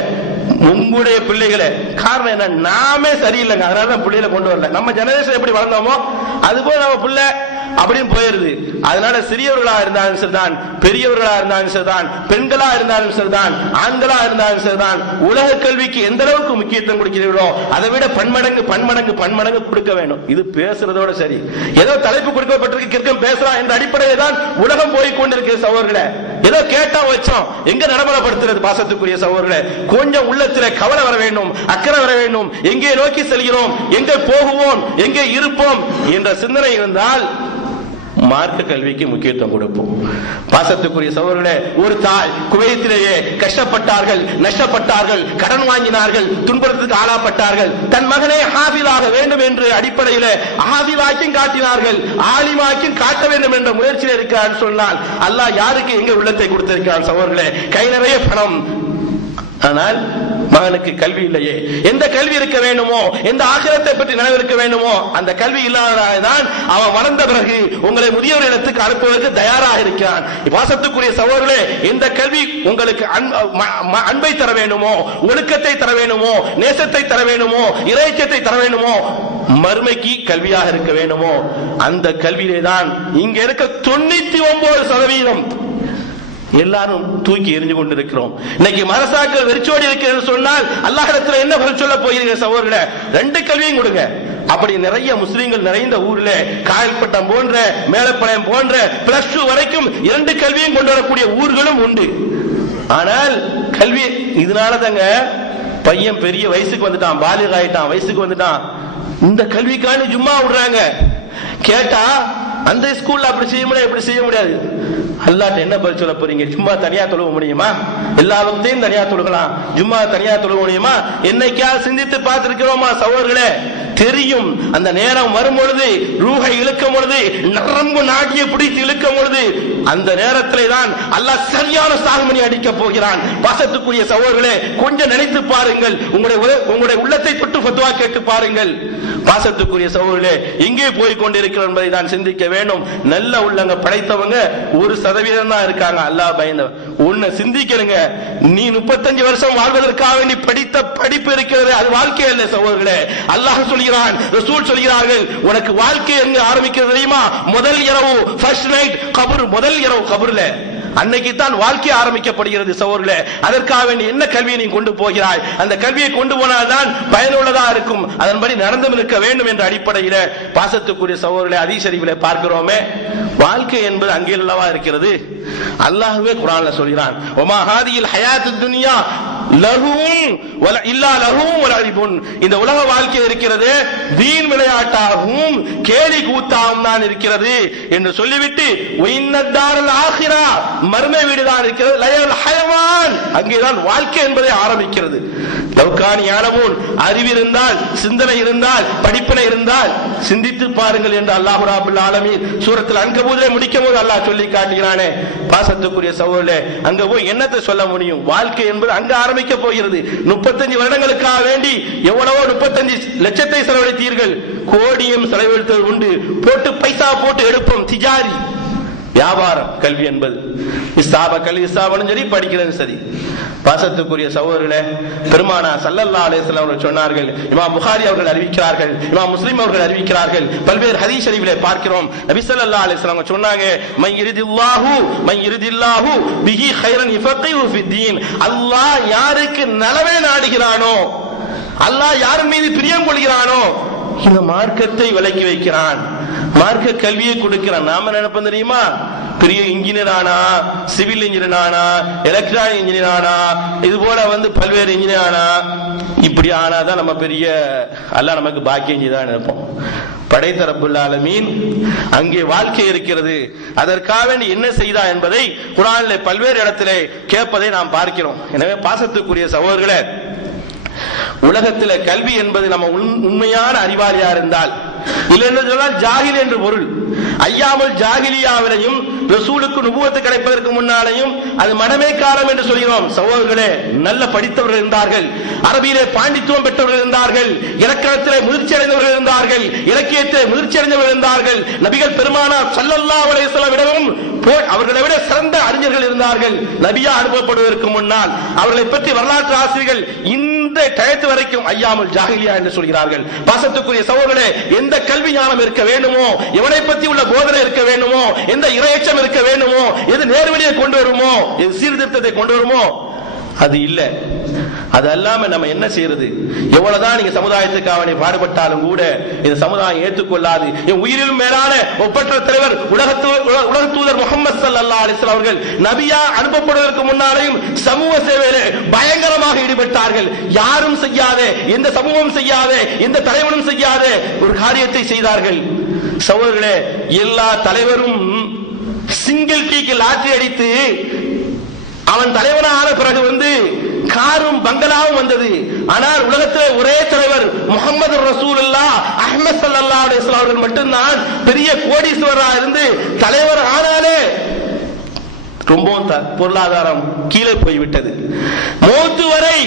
உங்களுடைய பிள்ளைகளே, காரணம் என்ன? நாமே சரியில்லைங்க, அதனால பிள்ளைகளை கொண்டு வரல. நம்ம ஜெனரேஷன் எப்படி வளர்ந்தோமோ அதுபோல நம்ம பிள்ளை அப்படின்னு போயிருது. அதனால சிறியவர்களா இருந்தாலும் சரிதான், பெரியவர்களா இருந்தாலும் சரிதான், பெண்களா இருந்தாலும் சரிதான், ஆண்களா இருந்தாலும் சரிதான், உலக கல்விக்கு எந்த அளவுக்கு முக்கியத்துவம் கொடுக்கிறீர்களோ அதை விட பன்மடங்கு பன்மடங்கு பன்மடங்கு கொடுக்க வேண்டும். இது பேசுறதோட சரி. ஏதோ தலைப்பு கொடுக்கப்பட்டிருக்கு, கிறுக்கம் பேசலாம் என்ற அடிப்படையில் தான் உலகம் போய் கொண்டிருக்கிற சகோதரர்களே. ஏதோ கேட்டா வச்சோம், எங்க நடைமுறைப்படுத்துறது? பாசத்துக்குரிய சகோதரர்களே, கொஞ்சம் உள்ளத்துல கவலை வர வேண்டும், அக்கறை வர வேண்டும். எங்கே நோக்கி செல்கிறோம், எங்கே போகுவோம், எங்கே இருப்போம் என்ற சிந்தனை இருந்தால் மார்க்க கல்விக்கு முக்கியத்துவம் கொடுப்போம். பாசத்துக்குரிய சகோதரர்களே, ஒரு தாய் குவைத்திலேயே கஷ்டப்பட்டார்கள், நஷ்டப்பட்டார்கள், கடன் வாங்கினார்கள், துன்பத்துக்கு ஆளாப்பட்டார்கள். தன் மகனை ஹாஃபிலாக வேண்டும் என்று அடிப்படையில் ஹாஃபிலாக்கியும் காட்டினார்கள், ஆலிமாக்கியும் காட்ட வேண்டும் என்ற முயற்சியில் இருக்கிறார் சொன்னால் அல்லாஹ் யாருக்கு எங்க உள்ளத்தை கொடுத்திருக்கிறான் சகோதரர்களே? கை நிறைய பணம், ஆனால் மகனுக்கு கல்வி இல்லையே. எந்த கல்வி இருக்க வேண்டுமோ, எந்த ஆகிரத்தை பற்றி நினைவு இருக்க வேண்டுமோ, அந்த கல்வி இல்லாததான் அவன் வளர்ந்த பிறகு உங்களை முதியோர் இடத்துக்கு அனுப்புவதற்கு தயாராக இருக்கிறான். பாசத்துக்குரிய சகோதரர்களே, எந்த கல்வி உங்களுக்கு அன்பை தர வேண்டுமோ, ஒழுக்கத்தை தர வேண்டுமோ, நேசத்தை தர வேண்டுமோ, இறைச்சத்தை தர வேண்டுமோ, மறுமைக்கு கல்வியாக இருக்க வேண்டுமோ, அந்த கல்வியிலே தான் இங்க இருக்க 99% எல்லாரும் தூக்கி எரிஞ்சு கொண்டிருக்கிறோம். இன்னைக்கு மதரசாக்கள் வெறிச்சோடி இருக்கிறது சொன்னால் அல்லாஹ்விடத்தில் என்ன பதில் சொல்ல போகிறீர்கள் சகோதரர்களே? 2 கல்வியும் கொடுங்க. அப்படி நிறைய முஸ்லிம்கள் நிறைந்த ஊர்ல காயல்பட்டம் போன்ற, மேலப்பாளையம் போன்ற +2 வரைக்கும் 2 கல்வியும் கொண்டு வரக்கூடிய ஊர்களும் உண்டு. ஆனால் கல்வி இதனால தாங்க பையன் பெரிய வயசுக்கு வந்துட்டான், பாலிக ஆயிட்டான், வயசுக்கு வந்துட்டான், இந்த கல்விக்கான ஜும்மா விடுறாங்க. கேட்டா அந்த ஸ்கூல்ல அப்படி செய்ய முடியாது, இப்படி செய்ய முடியாது. அல்லாஹ்ட்ட என்ன பதில் சொல்ல போறீங்க? சும்மா தனியா தொழுக முடியுமா? எல்லா வக்தையும் தனியா தொழுகலாம், ஜும்மா தனியா தொழுக முடியுமா? என்னைக்காவது சிந்தித்து பார்த்திருக்கிறோமா சகோதரர்களே? தெரியும். அந்த நேரம் வரும் பொழுது, ரூஹை இழுக்கும் பொழுது, நரம்பு நாடியை பிடித்து இழுக்கும் பொழுது அந்த நேரத்திலே தான் அல்லாஹ் சரியான சாகுமணி அடிக்க போகிறான். பாசத்துக்குரிய சகோதரர்களே, கொஞ்சம் நினைத்து பாருங்கள், உங்களுடைய உள்ளத்தை தொட்டு ஃபத்வா கேட்டு பாருங்கள். பாசத்துக்குரிய சகோதரர்களே, இங்கே போய் கொண்டிருக்கிறோம் என்பதை தான் சிந்திக்க வேண்டும். நல்ல உள்ளங்க படைத்தவங்க 1% தான் இருக்காங்க. அல்லாஹ் பயந்தவன் உன்னை சிந்திக்கிறங்க. நீ 35 வருஷம் வாழ்வதற்காக வேண்டி படித்த படிப்பு இருக்கிறது, அது வாழ்க்கை அல்ல சகோதரர்களே. அல்லாஹ் சொல்கிறான், ரசூல் சொல்கிறார்கள், உனக்கு வாழ்க்கை எங்க ஆரம்பிக்கிறது தெரியுமா? முதல் இரவு, ஃபர்ஸ்ட் நைட் கபர், முதல் இரவு கபர்ல அன்னைக்கு தான் வாழ்க்கை ஆரம்பிக்கப்படுகிறது சகோதரர்களே. அதற்காக வேண்டி என்ன கல்வியை நீ கொண்டு போகிறாய்? அந்த கல்வியை கொண்டு போனால்தான் பயனுள்ளதா இருக்கும். அதன்படி நடந்து இருக்க வேண்டும் என்ற அடிப்படையில் பாசத்துக்குரிய சகோதரர்களே, ஹதீஸ் ஷரீஃபிலே பார்க்கிறோமே, வாழ்க்கை என்பது அங்கே அல்லவா இருக்கிறது. அல்லாஹ்வே குர்ஆன்ல சொல்கிறான், வமா ஹாதில் ஹயாத்துத் துன்யா லஹும் வல இல்லா லஹும் வலஇபுன். இந்த உலக வாழ்க்கை இருக்கிறது வீண் விளையாட்டாகவும் கேலி கூத்தாகவும் தான் இருக்கிறது என்று சொல்லிவிட்டு, இன்னத்தாரல் ஆகிரா, மர்மை வீடு தான் இருக்கிறது, லயல் ஹயவான், அங்கேதான் வாழ்க்கை என்பதை ஆரம்பிக்கிறது. லவ்கான் யானபூன், அறிவிருந்தால், சிந்தனை இருந்தால், படிப்பினை இருந்தால் சிந்தித்து பாருங்கள் என்று அல்லாஹ் ரப்பல் ஆலமீன் சூரத்துல் அன்கபூத்திலே முடிக்கும் போது அல்லாஹ் சொல்லி காட்டுகிறானே. பாசத்துக்குரிய சகோதரர்களே, அங்க போய் என்னத்தை சொல்ல முடியும்? வாழ்க்கை என்பது அங்க ஆரம்பிக்க போகிறது. 35 வருடங்களுக்காக வேண்டி எவ்வளவோ 35 லட்சத்தை செலவழித்தீர்கள், கோடியும் செலவழித்தது உண்டு. போட்டு பைசா போட்டு எடுப்போம், திஜாரி வியாபாரம். கல்வி என்பது கல்வி சரி, படிக்கிறது சரி. பாசத்துக்குரிய சகோதரர்களே, பெருமானா ஸல்லல்லாஹு அலைஹி வஸல்லம் அவர்கள் சொன்னார்கள், இமாம் புகாரி அவர்கள் அறிவிக்கிறார்கள், இமாம் முஸ்லிம் அவர்கள் அறிவிக்கிறார்கள், பல்வேறு ஹதீஸ் ஷரீஃபிலே பார்க்கிறோம். நபி ஸல்லல்லாஹு அலைஹி வஸல்லம் சொன்னாங்க, மன் யுரிதில்லாஹு பிஹி கைரன் யஃபகிஹு ஃபித்தீன். அல்லாஹ் யாருக்கு நலவே நாடுகிறானோ, அல்லாஹ் யார் மீது பிரியம் கொள்கிறானோ, இந்த மார்க்கத்தை விலக்கி வைக்கிறான், மார்க்க கல்வியை கொடுக்கிறான். நாம நினைப்போம் தெரியுமா, பெரிய இன்ஜினியர் ஆனா, சிவில் இன்ஜினியர் ஆனா, எலக்ட்ரானிக் இன்ஜினியர் ஆனா, இது போல பல்வேறு இன்ஜினியர் ஆனா, இப்படி ஆனாதான் நம்ம பெரிய அல்லாஹ் நமக்கு பாக்கியம் தான் நினைப்போம். படைத்த ரப்புல் ஆலமீன் அங்கே வாழ்க்கை இருக்கிறது, அதற்காக என்ன செய்தா என்பதை குர்ஆனிலே பல்வேறு இடத்திலே கேட்பதை நாம் பார்க்கிறோம். எனவே பாசத்துக்குரிய சகோதரர்களே, உலகத்தில் கல்வி என்பது நம்ம உண்மையான அறிவாளியா இருந்தால், இல்லை என்று சொன்னால் ஜாகில் என்று பொருள். ஐயாமுல் ஜாகிலியாவிலையும் ரசூலுக்கு நுபுவத்து கிடைப்பதற்கு முன்னாலேயும் அது மடமை காலம் என்று சொல்கிறோம். சகோதரர்களே, நல்ல படித்தவர்கள் இருந்தார்கள், அரபியிலே பாண்டித்துவம் பெற்றவர்கள் இருந்தார்கள், இலக்கணத்திலே முதிர்ச்சி அடைந்தவர்கள் இருந்தார்கள், இலக்கியத்திலே முதிர்ச்சி அடைந்தவர்கள் இருந்தார்கள். நபிகள் பெருமானார் ஸல்லல்லாஹு அலைஹி வஸல்லம் விடவும் அவர்களை விட சிறந்த அறிஞர்கள் இருந்தார்கள். நபியா அனுப்பப்படுவதற்கு முன்னால் அவர்களை பற்றி வரலாற்று ஆசிரியர்கள் இந்த டயத்து வரைக்கும் ஐயாமுல் ஜாஹிலியா என்று சொல்கிறார்கள். பாசத்துக்குரிய சகோதரர்களே, எந்த கல்வி ஞானம் இருக்க வேண்டுமோ, எவனை பற்றி உள்ள போதனை இருக்க வேண்டுமோ, எந்த இறையச்சம் இருக்க வேண்டுமோ, எது நேர்வழியை கொண்டு வருமோ, எது சீர்திருத்தத்தை கொண்டு வருமோ, அது இல்ல. அது அல்லாம நம்ம என்ன செய்யறது? எவ்வளவுதான் நீங்க சமுதாயத்துக்காக பாடுபட்டாலும் கூட இந்த சமுதாயம் ஏற்றுக்கொள்ளாது. என் உயிரிலும் மேலான ஒப்பற்ற தலைவர் உலக தூதர் முஹம்மது ஸல்லல்லாஹு அலைஹி வஸல்லம் அவர்கள் நபியா அனுப்பப்படுவதற்கு முன்னாலேயும் சமூக சேவையில பயங்கரமாக ஈடுபட்டார்கள். யாரும் செய்யாத, எந்த சமூகம் செய்யாத, எந்த தலைவனும் செய்யாத ஒரு காரியத்தை செய்தார்கள். சகோதரர்களே, எல்லா தலைவரும் சிங்கிள் டீக்கு லாட்டரி அடித்து அவன் தலைவனான பிறகு காரும் பங்களாவும் வந்தது. ஆனால் உலகத்தில் ஒரே தலைவர் முஹம்மது ரசூலுல்லாஹ் அஹ்மத் ஸல்லல்லாஹு அலைஹி வஸல்லம் அவர்கள் மட்டும்தான் பெரிய கோடீஸ்வரராக இருந்து தலைவர் ஆனாலே ரொம்ப பொருளாதாரம் கீழே போய்விட்டது. மௌத்து வரை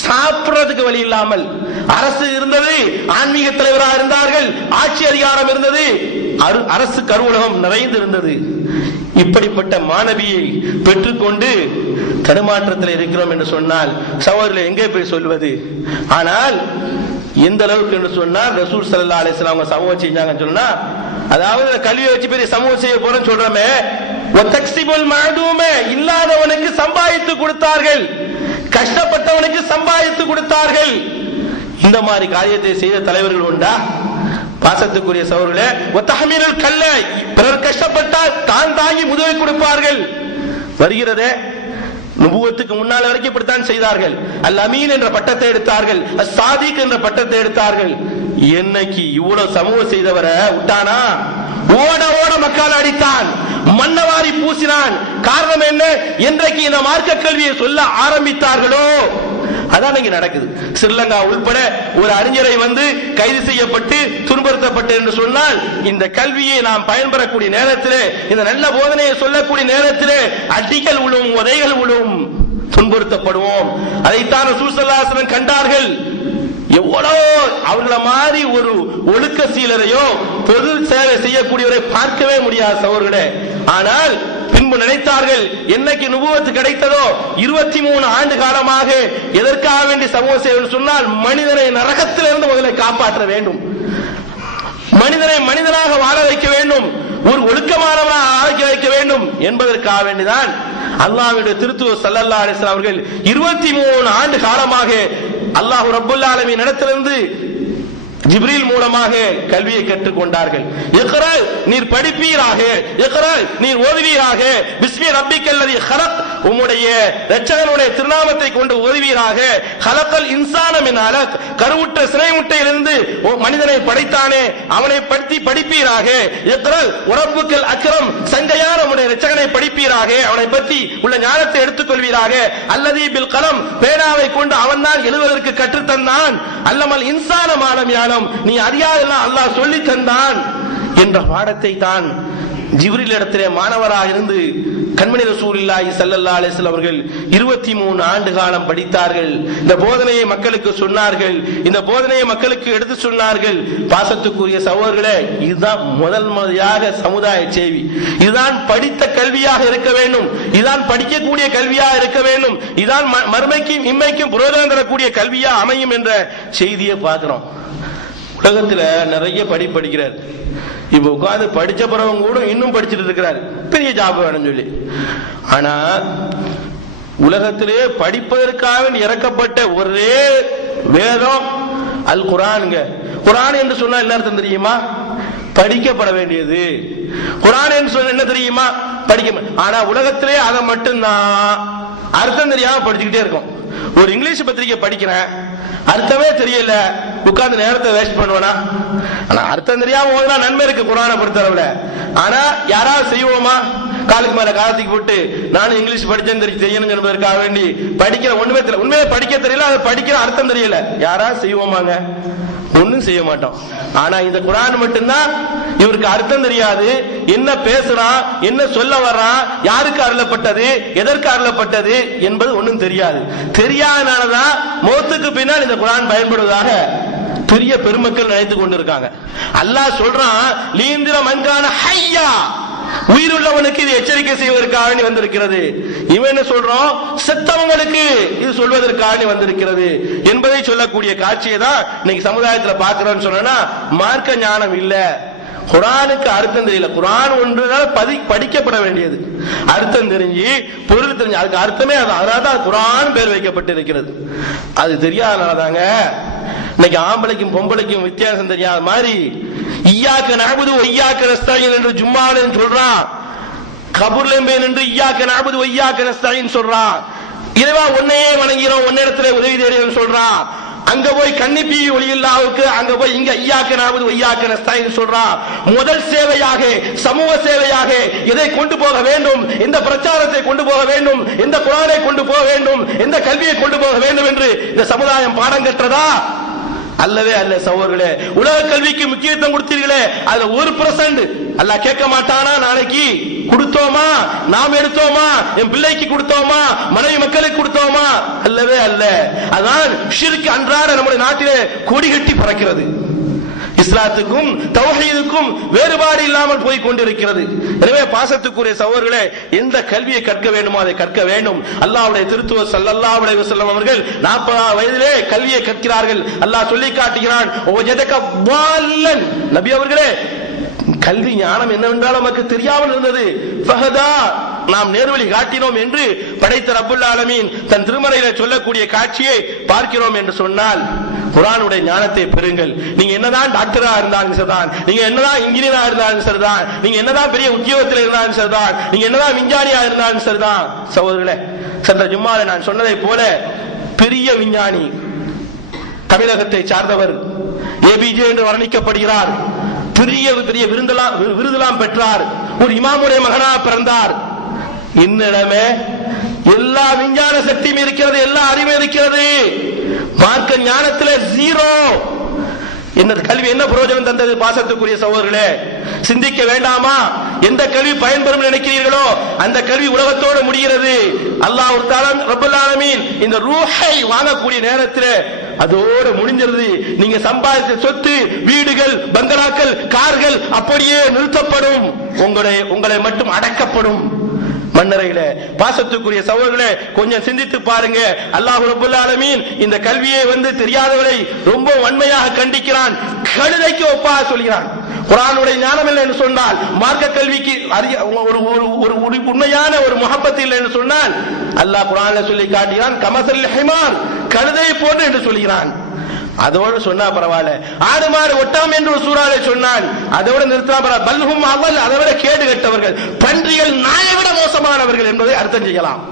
சாப்பிடுறதுக்கு வழி இல்லாமல் அரசு இருந்தது, ஆன்மீக தலைவராக இருந்தார்கள், ஆட்சி அதிகாரம் இருந்தது, அரசு கருவூலகம் நிறைந்து இருந்தது. இப்படிப்பட்ட மாணவியை பெற்றுக்கொண்டு தடுமாற்றத்தில் இருக்கிறோம் என்று சொன்னால் சகோதரர்களே, எங்கே போய் சொல்வது? ஆனால் எந்த அளவுக்கு என்று சொன்னால் ரசூல் ஸல்லல்லாஹு அலைஹி வஸல்லம் அவங்க சமூகம் செஞ்சாங்கன்னு சொன்னா, அதாவது கல்வியை வச்சு பெரிய சமூகம் செய்ய போறோம்னு சொல்றோமே, இல்லாதவனுக்கு சம்பாதித்து கொடுத்தார்கள், கஷ்டப்பட்டவனுக்கு சம்பாதித்து கொடுத்தார்கள். இந்த மாதிரி காரியத்தை செய்த தலைவர்கள் உண்டா? பாசத்துக்குரிய சகோதரர்களே, வதஹ்மீலுல் கல்ல, பிறர் கஷ்டப்பட்டால் தான் தாங்கி முதுகை கொடுப்பார்கள். வருகிறதே, நுபுவத்துக்கு முன்னால் வரைக்கும் இப்படித்தான் செய்தார்கள். அல் அமீன் என்ற பட்டத்தை எடுத்தார்கள், சாதிக் என்ற பட்டத்தை எடுத்தார்கள். என்னைக்கு இவ்வளவு சமூகம் செய்தவரை விட்டானா? ஓட ஓட மக்கள் அடித்தான், மன்னவாரி பூசினான். காரணம் என்ன? என்றைக்கு இந்த மார்க்க கல்வியை சொல்ல ஆரம்பித்தார்களோ அதான் இங்க நடக்குது. ஸ்ரீலங்கா உள்பட ஒரு அறிஞரை கைது செய்யப்பட்டு துன்புறுத்தப்பட்டு என்று சொன்னால், இந்த கல்வியை நாம் பயன்பெறக்கூடிய நேரத்திலே, இந்த நல்ல போதனையை சொல்லக்கூடிய நேரத்திலே அடிகள் விழும், உதைகள் விழும், துன்புறுத்தப்படுவோம். அதைத்தான் ரசூல் ஸல்லல்லாஹு அலைஹி வஸல்லம் கண்டார்கள். எவ்வளவு அவங்கள மாதிரி ஒரு ஒழுக்க சீலரையோ பொது சேவை செய்யக்கூடியவரை பார்க்கவே முடியாது சகோதரர்களே. ஆனால் பின்பு நினைத்தார்கள், என்னைக்கு நுபுவத்து கிடைத்ததோ 23 ஆண்டு காலமாக எதற்காக வேண்டி சமூக சேவை சொன்னால், மனிதனை நரகத்திலிருந்து முதலில் காப்பாற்ற வேண்டும், மனிதனை மனிதனாக வாழ வைக்க வேண்டும், ஒரு ஒழுக்கமானவனாக ஆக்கி வைக்க வேண்டும் என்பதற்காக வேண்டிதான் அல்லாஹ்வுடைய திருத்தூதர் ஸல்லல்லாஹு அலைஹி வஸல்லம் அவர்கள் 23 ஆண்டு காலமாக அல்லாஹ் ரப்புல் ஆலமீன் இடத்திலிருந்து ஜிப்ரீல் மூலமாக கல்வியை கற்றுக்கொண்டார்கள். இக்ரா, நீர் படிப்பீராக, இக்ரா, நீர் ஓதுவீராக, பிஸ்மி ரப்பிக்கல்லதி ஹலக், உம்முடைய இரட்சகனுடைய திருநாமத்தை கொண்டு ஓதுவீராக, ஹலக்கல் இன்சான மின் அலக், கருவுற்ற சினை முட்டையிலிருந்து மனிதனை படைத்தானே அவனை பற்றி படிப்பீராக, இக்ரா ரப்புக்கல் அக்ரம், சங்கையான உம்முடைய இரட்சகனை படிப்பீராக, அவனை பற்றி உள்ள ஞானத்தை எடுத்துக்கொள்வீராக, அல்லதி பில் கலம், பேனாவை கொண்டு அவன் தான் எழுதுவதற்கு கற்றுத்தந்தான், அல்லமல் இன்சான மாலம் ஞானம், நீ அறியாதெல்லாம் அல்லாஹ் சொல்லி தந்தான் என்ற பாடத்தை தான் ஜிப்ரீல் இடத்திலே மாணவராக இருந்து கண்மணி ரசூலுல்லாஹி ஸல்லல்லாஹு அலைஹி வஸல்லம் அவர்கள் 23 ஆண்டு காலம் படித்தார்கள். இந்த போதனையை மக்களுக்கு சொன்னார்கள், இந்த போதனையை மக்களுக்கு எடுத்து சொன்னார்கள். பாசத்துக்குரிய சகோதரர்களே, இதுதான் முதல் முறையாக சமுதாய சேவை, இதுதான் படித்த கல்வியாக இருக்க வேண்டும், இதுதான் படிக்கக்கூடிய கல்வியாக இருக்க வேண்டும், இதுதான் மறுமைக்கும் இம்மைக்கும் புரோஜனம் தரக்கூடிய கல்வியா அமையும் என்ற செய்தியை பார்க்கிறோம். உலகத்துல நிறைய படிக்கிறார். இப்ப உட்கார்ந்து படிச்ச பிறவங்க கூட இன்னும் படிச்சுட்டு இருக்கிறார், பெரிய ஜாப் வேணும்னு சொல்லி. ஆனா உலகத்திலே படிப்பதற்காக இறக்கப்பட்ட ஒரே வேதம் அல் குர்ஆன்ங்க. குர்ஆன் என்று சொன்னா என்ன அர்த்தம் தெரியுமா? படிக்கப்பட வேண்டியது. குர்ஆன் என்று சொன்னா என்ன தெரியுமா? படிக்க. ஆனா உலகத்திலே அதை மட்டும்தான் அர்த்தம் தெரியாம படிச்சுக்கிட்டே இருக்கும். ஒரு இங்கிலீஷ் பத்திரிகை படிக்கிறேன், அர்த்தமே தெரியல, உட்கார்ந்து நேரத்தை வேஸ்ட் பண்ணுவனா? ஆனா அர்த்தம் தெரியாம ஓதுனா நன்மை இருக்கு குர்ஆனை பொறுத்தளவுல. ஆனா யாராவது செய்வோமா? காலுக்கு மேல காலத்துக்கு போட்டு நானும் இங்கிலீஷ் படிச்சேன்னு தெரியணும் என்பதற்காக வேண்டி படிக்கிற ஒண்ணுமே தெரியல, உண்மையை படிக்க தெரியல, அதை படிக்கிற அர்த்தம் தெரியல, யாராவது செய்வோமாங்க? ஒன்னும் செய்ய மாட்டோம். ஆனா இந்த குர்ஆன் மட்டும்தான் இவருக்கு அர்த்தம் தெரியாது, என்ன பேசுறான், என்ன சொல்ல வர்றான், யாருக்கு அருளப்பட்டது, எதற்கு அருளப்பட்டது என்பது ஒன்னும் தெரியாது. தெரியாதனாலதான் மௌத்துக்கு பின்னால் இந்த குர்ஆன் பயன்படுவதாக பெரிய பெருமக்கள் நினைத்துக் கொண்டிருக்காங்க. அல்லாஹ் சொல்றான், லீந்திர மன்கான ஹய்யா, உயிருள்ளவனுக்கு இது எச்சரிக்கை செய்வதற்காக வந்திருக்கிறது. இவன் என்ன சொல்றோம்? செத்தவங்களுக்கு இது சொல்வதற்காக வந்திருக்கிறது என்பதை சொல்லக்கூடிய காட்சியை தான் இன்னைக்கு சமுதாயத்தில் பார்க்கிறோம்னு சொன்னா, மார்க்க ஞானம் இல்ல, குர்ஆனுக்கு அர்த்தம் தெரியல. குர்ஆன் ஒன்றுனால படிக்கப்பட வேண்டியது, அர்த்தம் தெரிஞ்சு பொருள் தெரிஞ்சு, அதுக்கு அர்த்தமே அதனாலதான் குர்ஆன் பேர் வைக்கப்பட்டிருக்கிறது. அது தெரியாதனால தாங்க இன்னைக்கு ஆம்பளைக்கும் பொம்பளைக்கும் வித்தியாசம் தெரியாத மாதிரி இய்யாக நஅபுது வ இய்யாக நஸ்தஈன் என்று ஜும்மாவில் சொல்றான், கபூர்லயும் போய் நின்று இய்யாக நஅபுது வ இய்யாக நஸ்தஈன் சொல்றான், இறைவா உன்னையே வணங்குகிறோம், உன்னிடத்திலே உதவி தேடுகிறோம் சொல்றான். அங்க போய் கன்னிப்பி ஒளியில்லாவுக்கு அங்க போய் இங்க இய்யாக நஅபுது வ இய்யாக நஸ்தஈன் சொல்றான். முதல் சேவையாக, சமூக சேவையாக எதை கொண்டு போக வேண்டும், எந்த பிரச்சாரத்தை கொண்டு போக வேண்டும், எந்த குர்ஆனை கொண்டு போக வேண்டும், எந்த கல்வியை கொண்டு போக வேண்டும் என்று இந்த சமுதாயம் பாடம் கற்றதா? அல்லவே அல்ல சகோதரர்களே. உலக கல்விக்கு முக்கியத்துவம் கொடுத்தீர்களே, அதுல 1% அல்லாஹ் கேட்க மாட்டானா? நாளைக்கு கொடுத்தோமா, நாம் எடுத்தோமா, என் பிள்ளைக்கு கொடுத்தோமா, மனைவி மக்களுக்கு கொடுத்தோமா? அல்லவே அல்ல. அதான் ஷிர்க் அன்றாட நம்முடைய நாட்டிலே கொடி கட்டி பறக்கிறது. இஸ்லாத்துக்கும் தௌஹீதுக்கும் வேறுபாடு இல்லாமல் போய் கொண்டிருக்கிறது. எனவே பாசத்துக்குரிய சகோதரர்களே, எந்த கல்வியை கற்க வேண்டுமோ அதை கற்க வேண்டும். அல்லாஹ்வுடைய திருத்தூதர் ஸல்லல்லாஹு அலைஹி வஸல்லம் அவர்கள் 40 வயதிலே கல்வியை கற்கிறார்கள். அல்லாஹ் சொல்லி காட்டுகிறான், வஜதக ضالன், நபி அவர்களே கல்வி ஞானம் என்னவென்றால் நமக்கு தெரியாமல் இருந்தது, ஃபஹதா, நாம் நேர்வழி காட்டினோம் என்று படைத்த ரப்புல் ஆலமீன் தன் திருமறையில சொல்லக்கூடிய காட்சியை பார்க்கிறோம் என்று சொன்னால், குர்ஆனுடைய ஞானத்தை பெறுங்கள். நீங்க என்னதான் டாக்டரா இருந்தாலும் சரிதான், நீங்க என்னதான் இன்ஜினியரா இருந்தாலும் சரிதான், நீங்க என்னதான் பெரிய உத்தியோகத்தில் இருந்தாலும் சரிதான், நீங்க என்னதான் விஞ்ஞானியா இருந்தாலும் சரிதான். சகோதரர்களே, சென்ற ஜும்மாவில் நான் சொன்னதை போல பெரிய விஞ்ஞானி, தமிழகத்தை சார்ந்தவர், ஏபிஜே என்று வர்ணிக்கப்படுகிறார், பெரிய பெரிய விருதெல்லாம் பெற்றார், ஒரு இமாமுடைய மகனாக பிறந்தார். இன்னிடமே எல்லா விஞ்ஞான சக்தியும் இருக்கிறது, எல்லா அறிவும் இருக்கிறது, மார்க்க ஞானத்தில் ஜீரோ. என்ன கல்வி என்ன பிரயோஜனம் தந்தது? பாசத்துக்குரிய சகோதரர்களே, சிந்திக்க வேண்டாமா? எந்த கல்வி பயன்பெறும் நினைக்கிறீர்களோ அந்த கல்வி உலகத்தோடு முடிகிறது. அல்லாஹ் ரப்பல் ஆலமீன் இந்த ரூஹை வாங்கக்கூடிய நேரத்தில் அதோடு முடிஞ்சிருது. நீங்க சம்பாதித்த சொத்து, வீடுகள், பங்களாக்கள், கார்கள் அப்படியே நிறுத்தப்படும், உங்களை மட்டும் அடக்கப்படும் மண்ணறையில. பாசத்துக்குரிய சகோதரர்களே, கொஞ்சம் சிந்தித்து பாருங்க. அல்லாஹ் ரப்பல் ஆலமீன் இந்த கல்வியை தெரியாதவரை ரொம்ப வன்மையாக கண்டிக்கிறான், கழுதைக்கு ஒப்பா சொல்கிறான். குர்ஆனுடைய ஞானம் இல்லை என்று சொன்னால், மார்க்க கல்விக்கு ஒரு உண்மையான ஒரு முஹப்பத் இல்லை என்று சொன்னால், அல்லாஹ் குர்ஆனில் சொல்லி காட்டுகிறான், கமஸல் ஹிமார், கழுதையை போன்று என்று சொல்கிறான். அதோடு சொன்னா பரவாயில்ல, ஆடு மாடு ஒட்டகம் என்று ஒரு சூறாவை சொன்னான், அதோடு நிறுத்தா பரவாயில்ல. பல்ஹும் அவல், அதை விட கேடு கெட்டவர்கள், பன்றிகள் நாயை விட மோசமானவர்கள் என்பதை அர்த்தம் செய்யலாம்.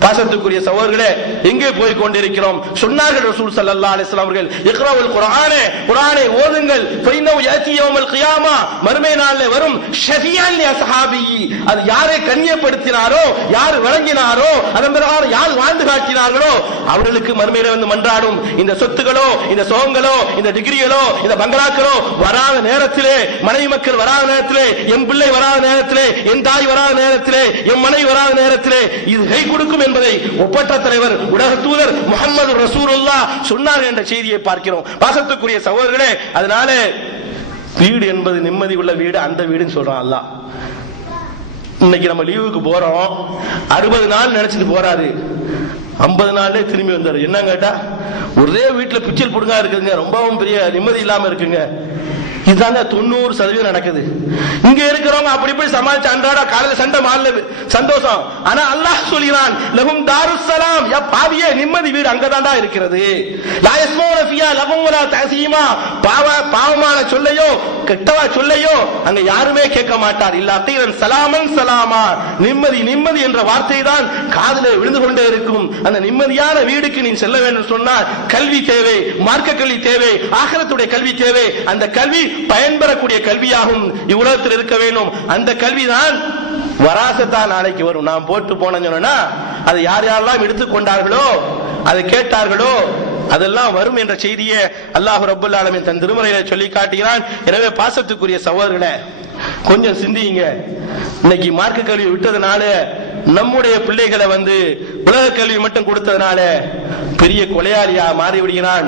பாசத்துக்குரிய சகோதரர்களே, எங்கே போய் கொண்டிருக்கிறோம்? சொன்னார்கள் ரசூல் ஸல்லல்லாஹு அலைஹி வஸல்லம் அவர்கள், இக்ராவுல் குர்ஆனே, குர்ஆனை ஓதுங்கள், ஃபைன்னஹு யஅதி யௌமல் கியாமா, மறுமை நாளில் வரும், ஷஃபியான் லி அஸ்ஹாபி, அது யாரை கண்ணியப்படுத்தினாரோ, யார் வழங்கினாரோ, அதன் பிறகு யார் வாழ்ந்து காட்டினார்களோ அவர்களுக்கு மறுமையில மன்றாடும். இந்த சொத்துகளோ, இந்த சோகங்களோ, இந்த டிகிரிகளோ, இந்த பங்களாக்களோ வராத நேரத்திலே, மனைவி மக்கள் வராத நேரத்திலே, என் பிள்ளை வராத நேரத்திலே, என் தாய் வராத நேரத்திலே, என் மனைவி வராத நேரத்திலே இது கை கொடுக்கும் என்பதை ஒப்பற்ற தலைவர் உலக தூதர் முஹம்மது ரசூலுல்லாஹ் சொன்னார் என்ற செய்தியை பார்க்கிறோம். பாசத்துக்குரிய சகோதரர்களே, அதனால வீடு என்பது நிம்மதி உள்ள வீடு, அந்த வீடுன்னு சொல்றான் அல்லாஹ். இன்னைக்கு நம்ம லீவுக்கு போறோம், 60 நாள் நினைச்சிட்டு போறாரு, 50 நாள்ல திரும்பி வந்தாரு. என்ன கேட்டா, ஒரே வீட்டுல பிச்சல் புடுங்கா இருக்குங்க, ரொம்பவும் பெரிய நிம்மதி இல்லாம இருக்குங்க. இதுதாங்க 90% நடக்குது. இங்க இருக்கிறவங்க அப்படி இப்படி சமாளிச்சு அன்றாட காலையில சண்டை, மாலை சந்தோஷம். ஆனா அல்லாஹ் சொல்கிறான், லஹும் தாருஸ் ஸலாம், யா பாவியே, நிம்மதி வீடு அங்கதான்டா இருக்கிறது. லா யஸ்மூன ஃபியா லஹும் வலா தஸீமா, பாவமான சொல்லையோ கெட்டவா சொல்லையோ அங்க யாருமே கேட்க மாட்டார். இல்லா தீரன் சலாமன் சலாமா, நிம்மதி நிம்மதி என்ற வார்த்தை தான் காதிலே விழுந்து கொண்டே இருக்கும். அந்த நிம்மதியான வீடுக்கு நீ செல்ல வேண்டும் சொன்னால் கல்வி தேவை, மார்க்க கல்வி தேவை, ஆகிரத்துடைய கல்வி தேவை. அந்த கல்வி பயன்பெறக்கூடிய கல்வியாகும் இவ்வுலகத்தில் இருக்க வேண்டும். அந்த கல்விதான் வராசத்தான் நாளைக்கு வரும். நாம் போட்டு போனோம்னா அதை யார் யாரெல்லாம் எடுத்துக்கொண்டார்களோ, அதை கேட்டார்களோ அதெல்லாம் வரும் என்ற செய்தியை அல்லாஹ் ரப்பல் ஆலமீன் தன் திருமறையில சொல்லி காட்டுகிறான். எனவே பாசத்துக்குரிய சகோதரர்களே, கொஞ்சம் சிந்தியுங்க. இன்னைக்கு மார்க்க கல்வி விட்டதுனால, நம்முடைய பிள்ளைகளை உலக கல்வி மட்டும் கொடுத்ததுனால பெரிய கொலையாளியா மாறிவிடுகிறான்,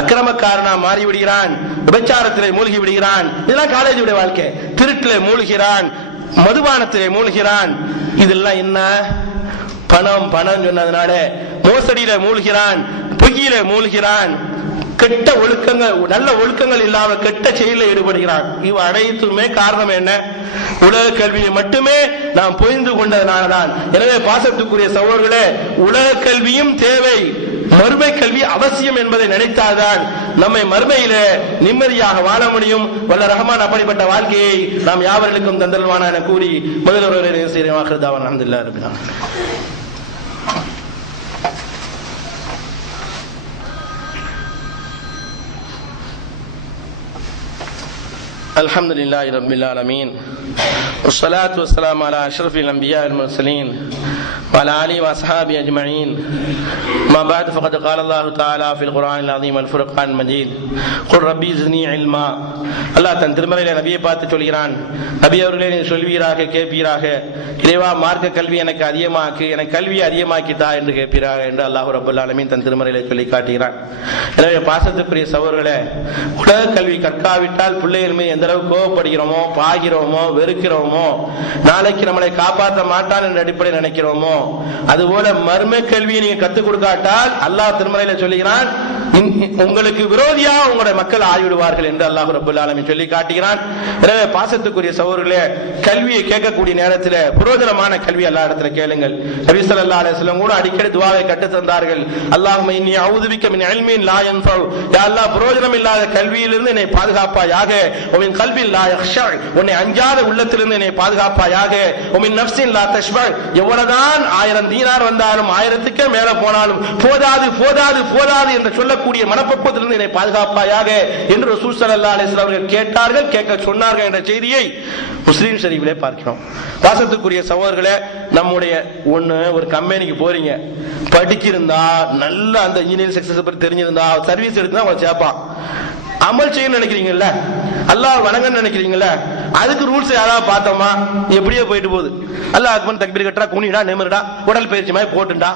அக்கிரமக்காரனா மாறிவிடுகிறான், விபச்சாரத்திலே மூழ்கி விடுகிறான். இதெல்லாம் காலேஜுடைய வாழ்க்கை. திருட்டிலே மூழ்கிறான், மதுபானத்திலே மூழ்கிறான். இதெல்லாம் என்ன? பணம் பணம் சொன்னதுனால மோசடியில மூழ்கிறான், பொய்யில மூழ்கிறான், கெட்ட ஒழுக்கங்கள், நல்ல ஒழுக்கங்கள் இல்லாம கெட்ட செயலில் ஈடுபடுகிறான். இவ அனைத்துமே காரணம் என்ன? உலக கல்வியை மட்டுமே நாம் புரிந்து கொண்டதனால்தான். எனவே பாசத்துக்குரிய சகோதரர்களே, உலக கல்வியும் தேவை, மறுமை கல்வி அவசியம் என்பதை நினைத்தால்தான் நம்மை மறுமையில நிம்மதியாக வாழ முடியும். வல்ல ரஹ்மான் அப்படிப்பட்ட வாழ்க்கையை நாம் யாவர்களுக்கும் தந்தல்வான என கூறி முதல்வரை அல்ஹம்துலில்லாஹ் ரப்பில் ஆலமீன். அல்ஹம்துலில்லாஹி ரப்பில் ஆலமீன். வஸ்ஸலாத்து வஸ்ஸலாமு அலா அஷ்ரஃபில் அன்பியா வல் முர்ஸலீன் வ அலா ஆலிஹி வ அஸ்ஹாபிஹி அஜ்மஈன். மா பஅத் ஃபகத் قال الله تعالى في القرآن العظيم والفرقان المجيد قل ربي زدني علما. அல்லாஹ் தன் திருமறையிலே நபியை பார்த்து சொல்கிறான், நபி அவர்களே, நீ சொல்வீராக, கேட்பீராக, இறைவா மார்க்க கல்வி எனக்கு அதிகமாக்கு, எனக்கு கல்வி அதிகமாக்கித்தா என்று கேட்பீராக என்று அல்லாஹ் ரப்பல் ஆலமீன் தன் திருமறையிலே சொல்லி காட்டுகிறான். எனவே பாசத்துக்குரிய சகோதரர்களே, உலக கல்வி கற்காவிட்டால் பிள்ளைகள் மீது எந்த அளவுக்கு கோபப்படுகிறோமோ, பாகிறோமோ, வெறுக்கிறோமோ, நாளைக்கு நம்மளை காப்பாற்ற மாட்டான் என்ற அடிப்படையில் நினைக்கிறோமோ, அதுபோல மர்ம கல்வியை நீங்க கத்துக் கொடுக்காட்டால் அல்லாஹ் திருமறையில சொல்லுகிறான், உங்களுக்கு விரோதியா உங்களுடைய மக்கள் ஆகிவிடுவார்கள் என்று அல்லாஹ் ரப்பல் ஆலமீன் சொல்லி காட்டுகிறான். எனவே பாசத்துக்குரிய சகோதரர்களே, கல்வியை கேட்கக்கூடிய நேரத்தில் புரோஜனமான கல்வி எல்லா இடத்துல கேளுங்கள். நபி ஸல்லல்லாஹு அலைஹி வஸல்லம் கூட அடிக்கடி துஆவை கற்று தந்தார்கள். அல்லாஹும்ம இன்னி அஊது பிக்க மின் இல்மின் லா யன்ஃபு, யா அல்லாஹ் புரோஜனம் இல்லாத கல்வியிலிருந்து என்னை பாதுகாப்பாயாக, வ மின் கல்பின் லா யக்ஷா, உன்னை அஞ்சாத உள்ளத்திலிருந்து என்னை என்னை பாதுகாப்பாயாக. உமின் நஃப்ஸின் லா தஷ்பா, எவ்வளவுதான் 1000 தீனார் வந்தாலும் 1000க்கே மேல போனாலும் போதாது போதாது போதாது என்று சொல்லக்கூடிய மனப்பக்குவத்திலிருந்து என்னை பாதுகாப்பாயாக என்று ரசூல் ஸல்லல்லாஹு அலைஹி வஸல்லம் அவர்கள் கேட்டார்கள், கேட்க சொன்னார்கள் என்ற செய்தியை முஸ்லிம் ஷரீஃபிலே பார்க்கிறோம். பாசத்துக்குரிய சகோதரர்களே, நம்முடைய ஒரு கம்பெனிக்கு போறீங்க, படிச்சிருந்தா நல்ல அந்த இன்ஜினியரிங் சக்சஸ் பத்தி தெரிஞ்சிருந்தா சர்வீஸ் எடுத்தா அவங்களை சேர்ப்பான். அமல் செய்யணும்னு நினைக்கிறீங்கல்ல, அல்லாஹ் வணங்கன்னு நினைக்கிறீங்கல்ல, அதுக்கு ரூல்ஸ் யாராவது பார்த்தோமா? எப்படியே போயிட்டு போகுது. அல்லாஹ் அக்பர் தக்பீர் கட்டா, குனிடா, நிமிர்டா, உடல் பயிற்சி மாதிரி போட்டுண்டா.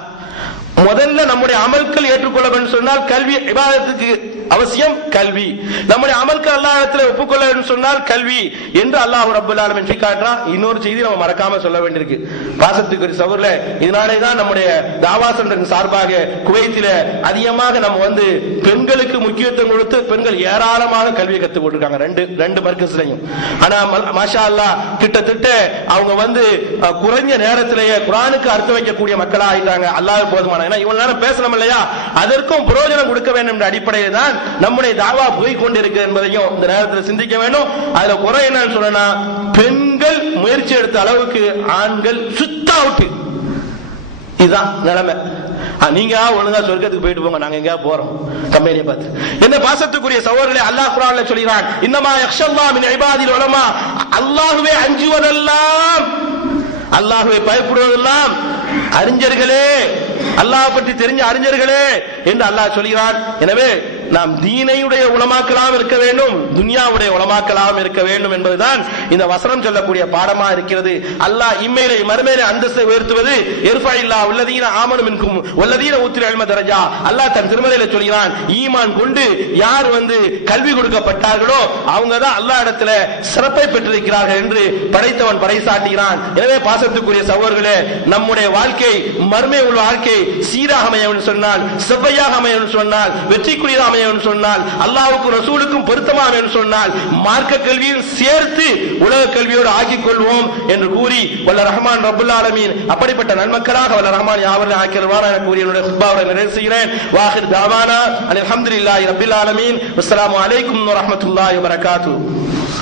முதல்ல நம்முடைய அமல்கள் ஏற்றுக்கொள்ள வேண்டும் சொன்னால் கல்வி, இபாதத்துக்கு அவசியம் கல்வி. நம்முடைய அமல்கள் அல்லாஹ்விடத்தில் ஒப்புக்கொள்ள வேண்டும் சொன்னால் கல்வி என்று அல்லாஹ் ரப்பல் ஆலமீன் காட்டுறான். இன்னொரு செய்தி நம்ம மறக்காம சொல்ல வேண்டியிருக்கு. பாசத்துக்குரிய சகோதரர்களே, இதனாலே தான் நம்முடைய தாவா சென்டரின் சார்பாக குவைத்தில அதிகமாக நம்ம பெண்களுக்கு முக்கியத்துவம் கொடுத்து பெண்கள் ஏராளமாக கல்வி கற்றுக் கொண்டிருக்காங்க ரெண்டு மர்கஸ்லயும். ஆனா மாஷா அல்லாஹ் கிட்டத்தட்ட அவங்க குறைஞ்ச நேரத்திலேயே குர்ஆனுக்கு அர்த்தம் வைக்கக்கூடிய மக்களா ஆயிட்டாங்க. அல்லாஹ் போதுமான, ஏன்னா இவ்வளவு நேரம் பேசணும் இல்லையா, அதற்கும் பிரயோஜனம் கொடுக்க வேண்டும் என்ற அடிப்படையில் தான் நம்முடைய தாவா போய் கொண்டிருக்கு என்பதையும் இந்த நேரத்தில் சிந்திக்க வேண்டும். அதுல குறை என்னன்னு சொன்னா, பெண்கள் முயற்சி எடுத்த அளவுக்கு ஆண்கள் சுத்த அவுட். இதுதான் நிலைமை. நீங்க ஒழுங்கா சொர்க்கத்துக்கு போயிட்டு போங்க, நாங்க எங்க போறோம் கம்பெனியை பார்த்து. என்ன பாசத்துக்குரிய சகோதரர்களே, அல்லாஹ் குர்ஆன்ல சொல்கிறான், இன்னமா யக்ஷல்லாஹ் மின் இபாதில் உலமா, அல்லாஹ்வே அஞ்சுவதெல்லாம், அல்லாஹ்வை பயப்படுவதெல்லாம் அறிஞர்களே, அல்லாஹ் பற்றி தெரிஞ்ச அறிஞர்களே என்று அல்லாஹ் சொல்கிறான். எனவே நாம் தீனையுடைய உலமாக்களாக இருக்க வேண்டும், துன்யாவுடைய உலமாக்களாக இருக்க வேண்டும் என்பதுதான் இந்த வசனம் சொல்லக்கூடிய பாடமா இருக்கிறது. அல்லாஹ் இம்மையிலே மறுமையிலே அந்தஸ்தை உயர்த்துவது இர்ஃபஇல்லாஹ் வல்லதீன ஆமனு மின்கும் வல்லதீன ஊத்துல் இல்ம தரஜா. அல்லாஹ் தன் திருமறையிலே சொல்கிறான், ஈமான் கொண்டு யார் கல்வி கொடுக்கப்பட்டார்களோ அவங்க தான் அல்லாஹ் இடத்துல சிறப்பை பெற்றிருக்கிறார்கள் என்று படைத்தவன் பறைசாட்டுகிறான். எனவே பாசத்துக்குரிய சகோதரர்களே, நம்முடைய வாழ்க்கை மறுமை உள்ள வாழ்க்கை சீராக அமைய சொன்னால், செவ்வையாக அமைய சொன்னால், வெற்றிக்குரியதாக அமைய சொன்னால், அல்லாஹ்வுக்கும் ரசூலுக்கும் பொருத்தமாக சொன்னால், மார்க்க கல்வியும் சேர்த்து உலக கல்வியோடு ஆக்கிக் கொள்வோம் என்று கூறி வல்ல ரஹ்மான் ரப்புல் ஆலமீன் அப்படிப்பட்ட நன்மக்களாக வல்ல ரஹ்மான் யாவரையும் ஆக்கிடுவான் என கூறி என்னுடைய குத்பாவை நிறைவு செய்கிறேன். வாஹிர் தாவானா அல்ஹம்துலில்லாஹி ரப்பில் ஆலமீன். அஸ்ஸலாமு அலைக்கும் வரஹ்மத்துல்லாஹி வபரகாத்துஹு.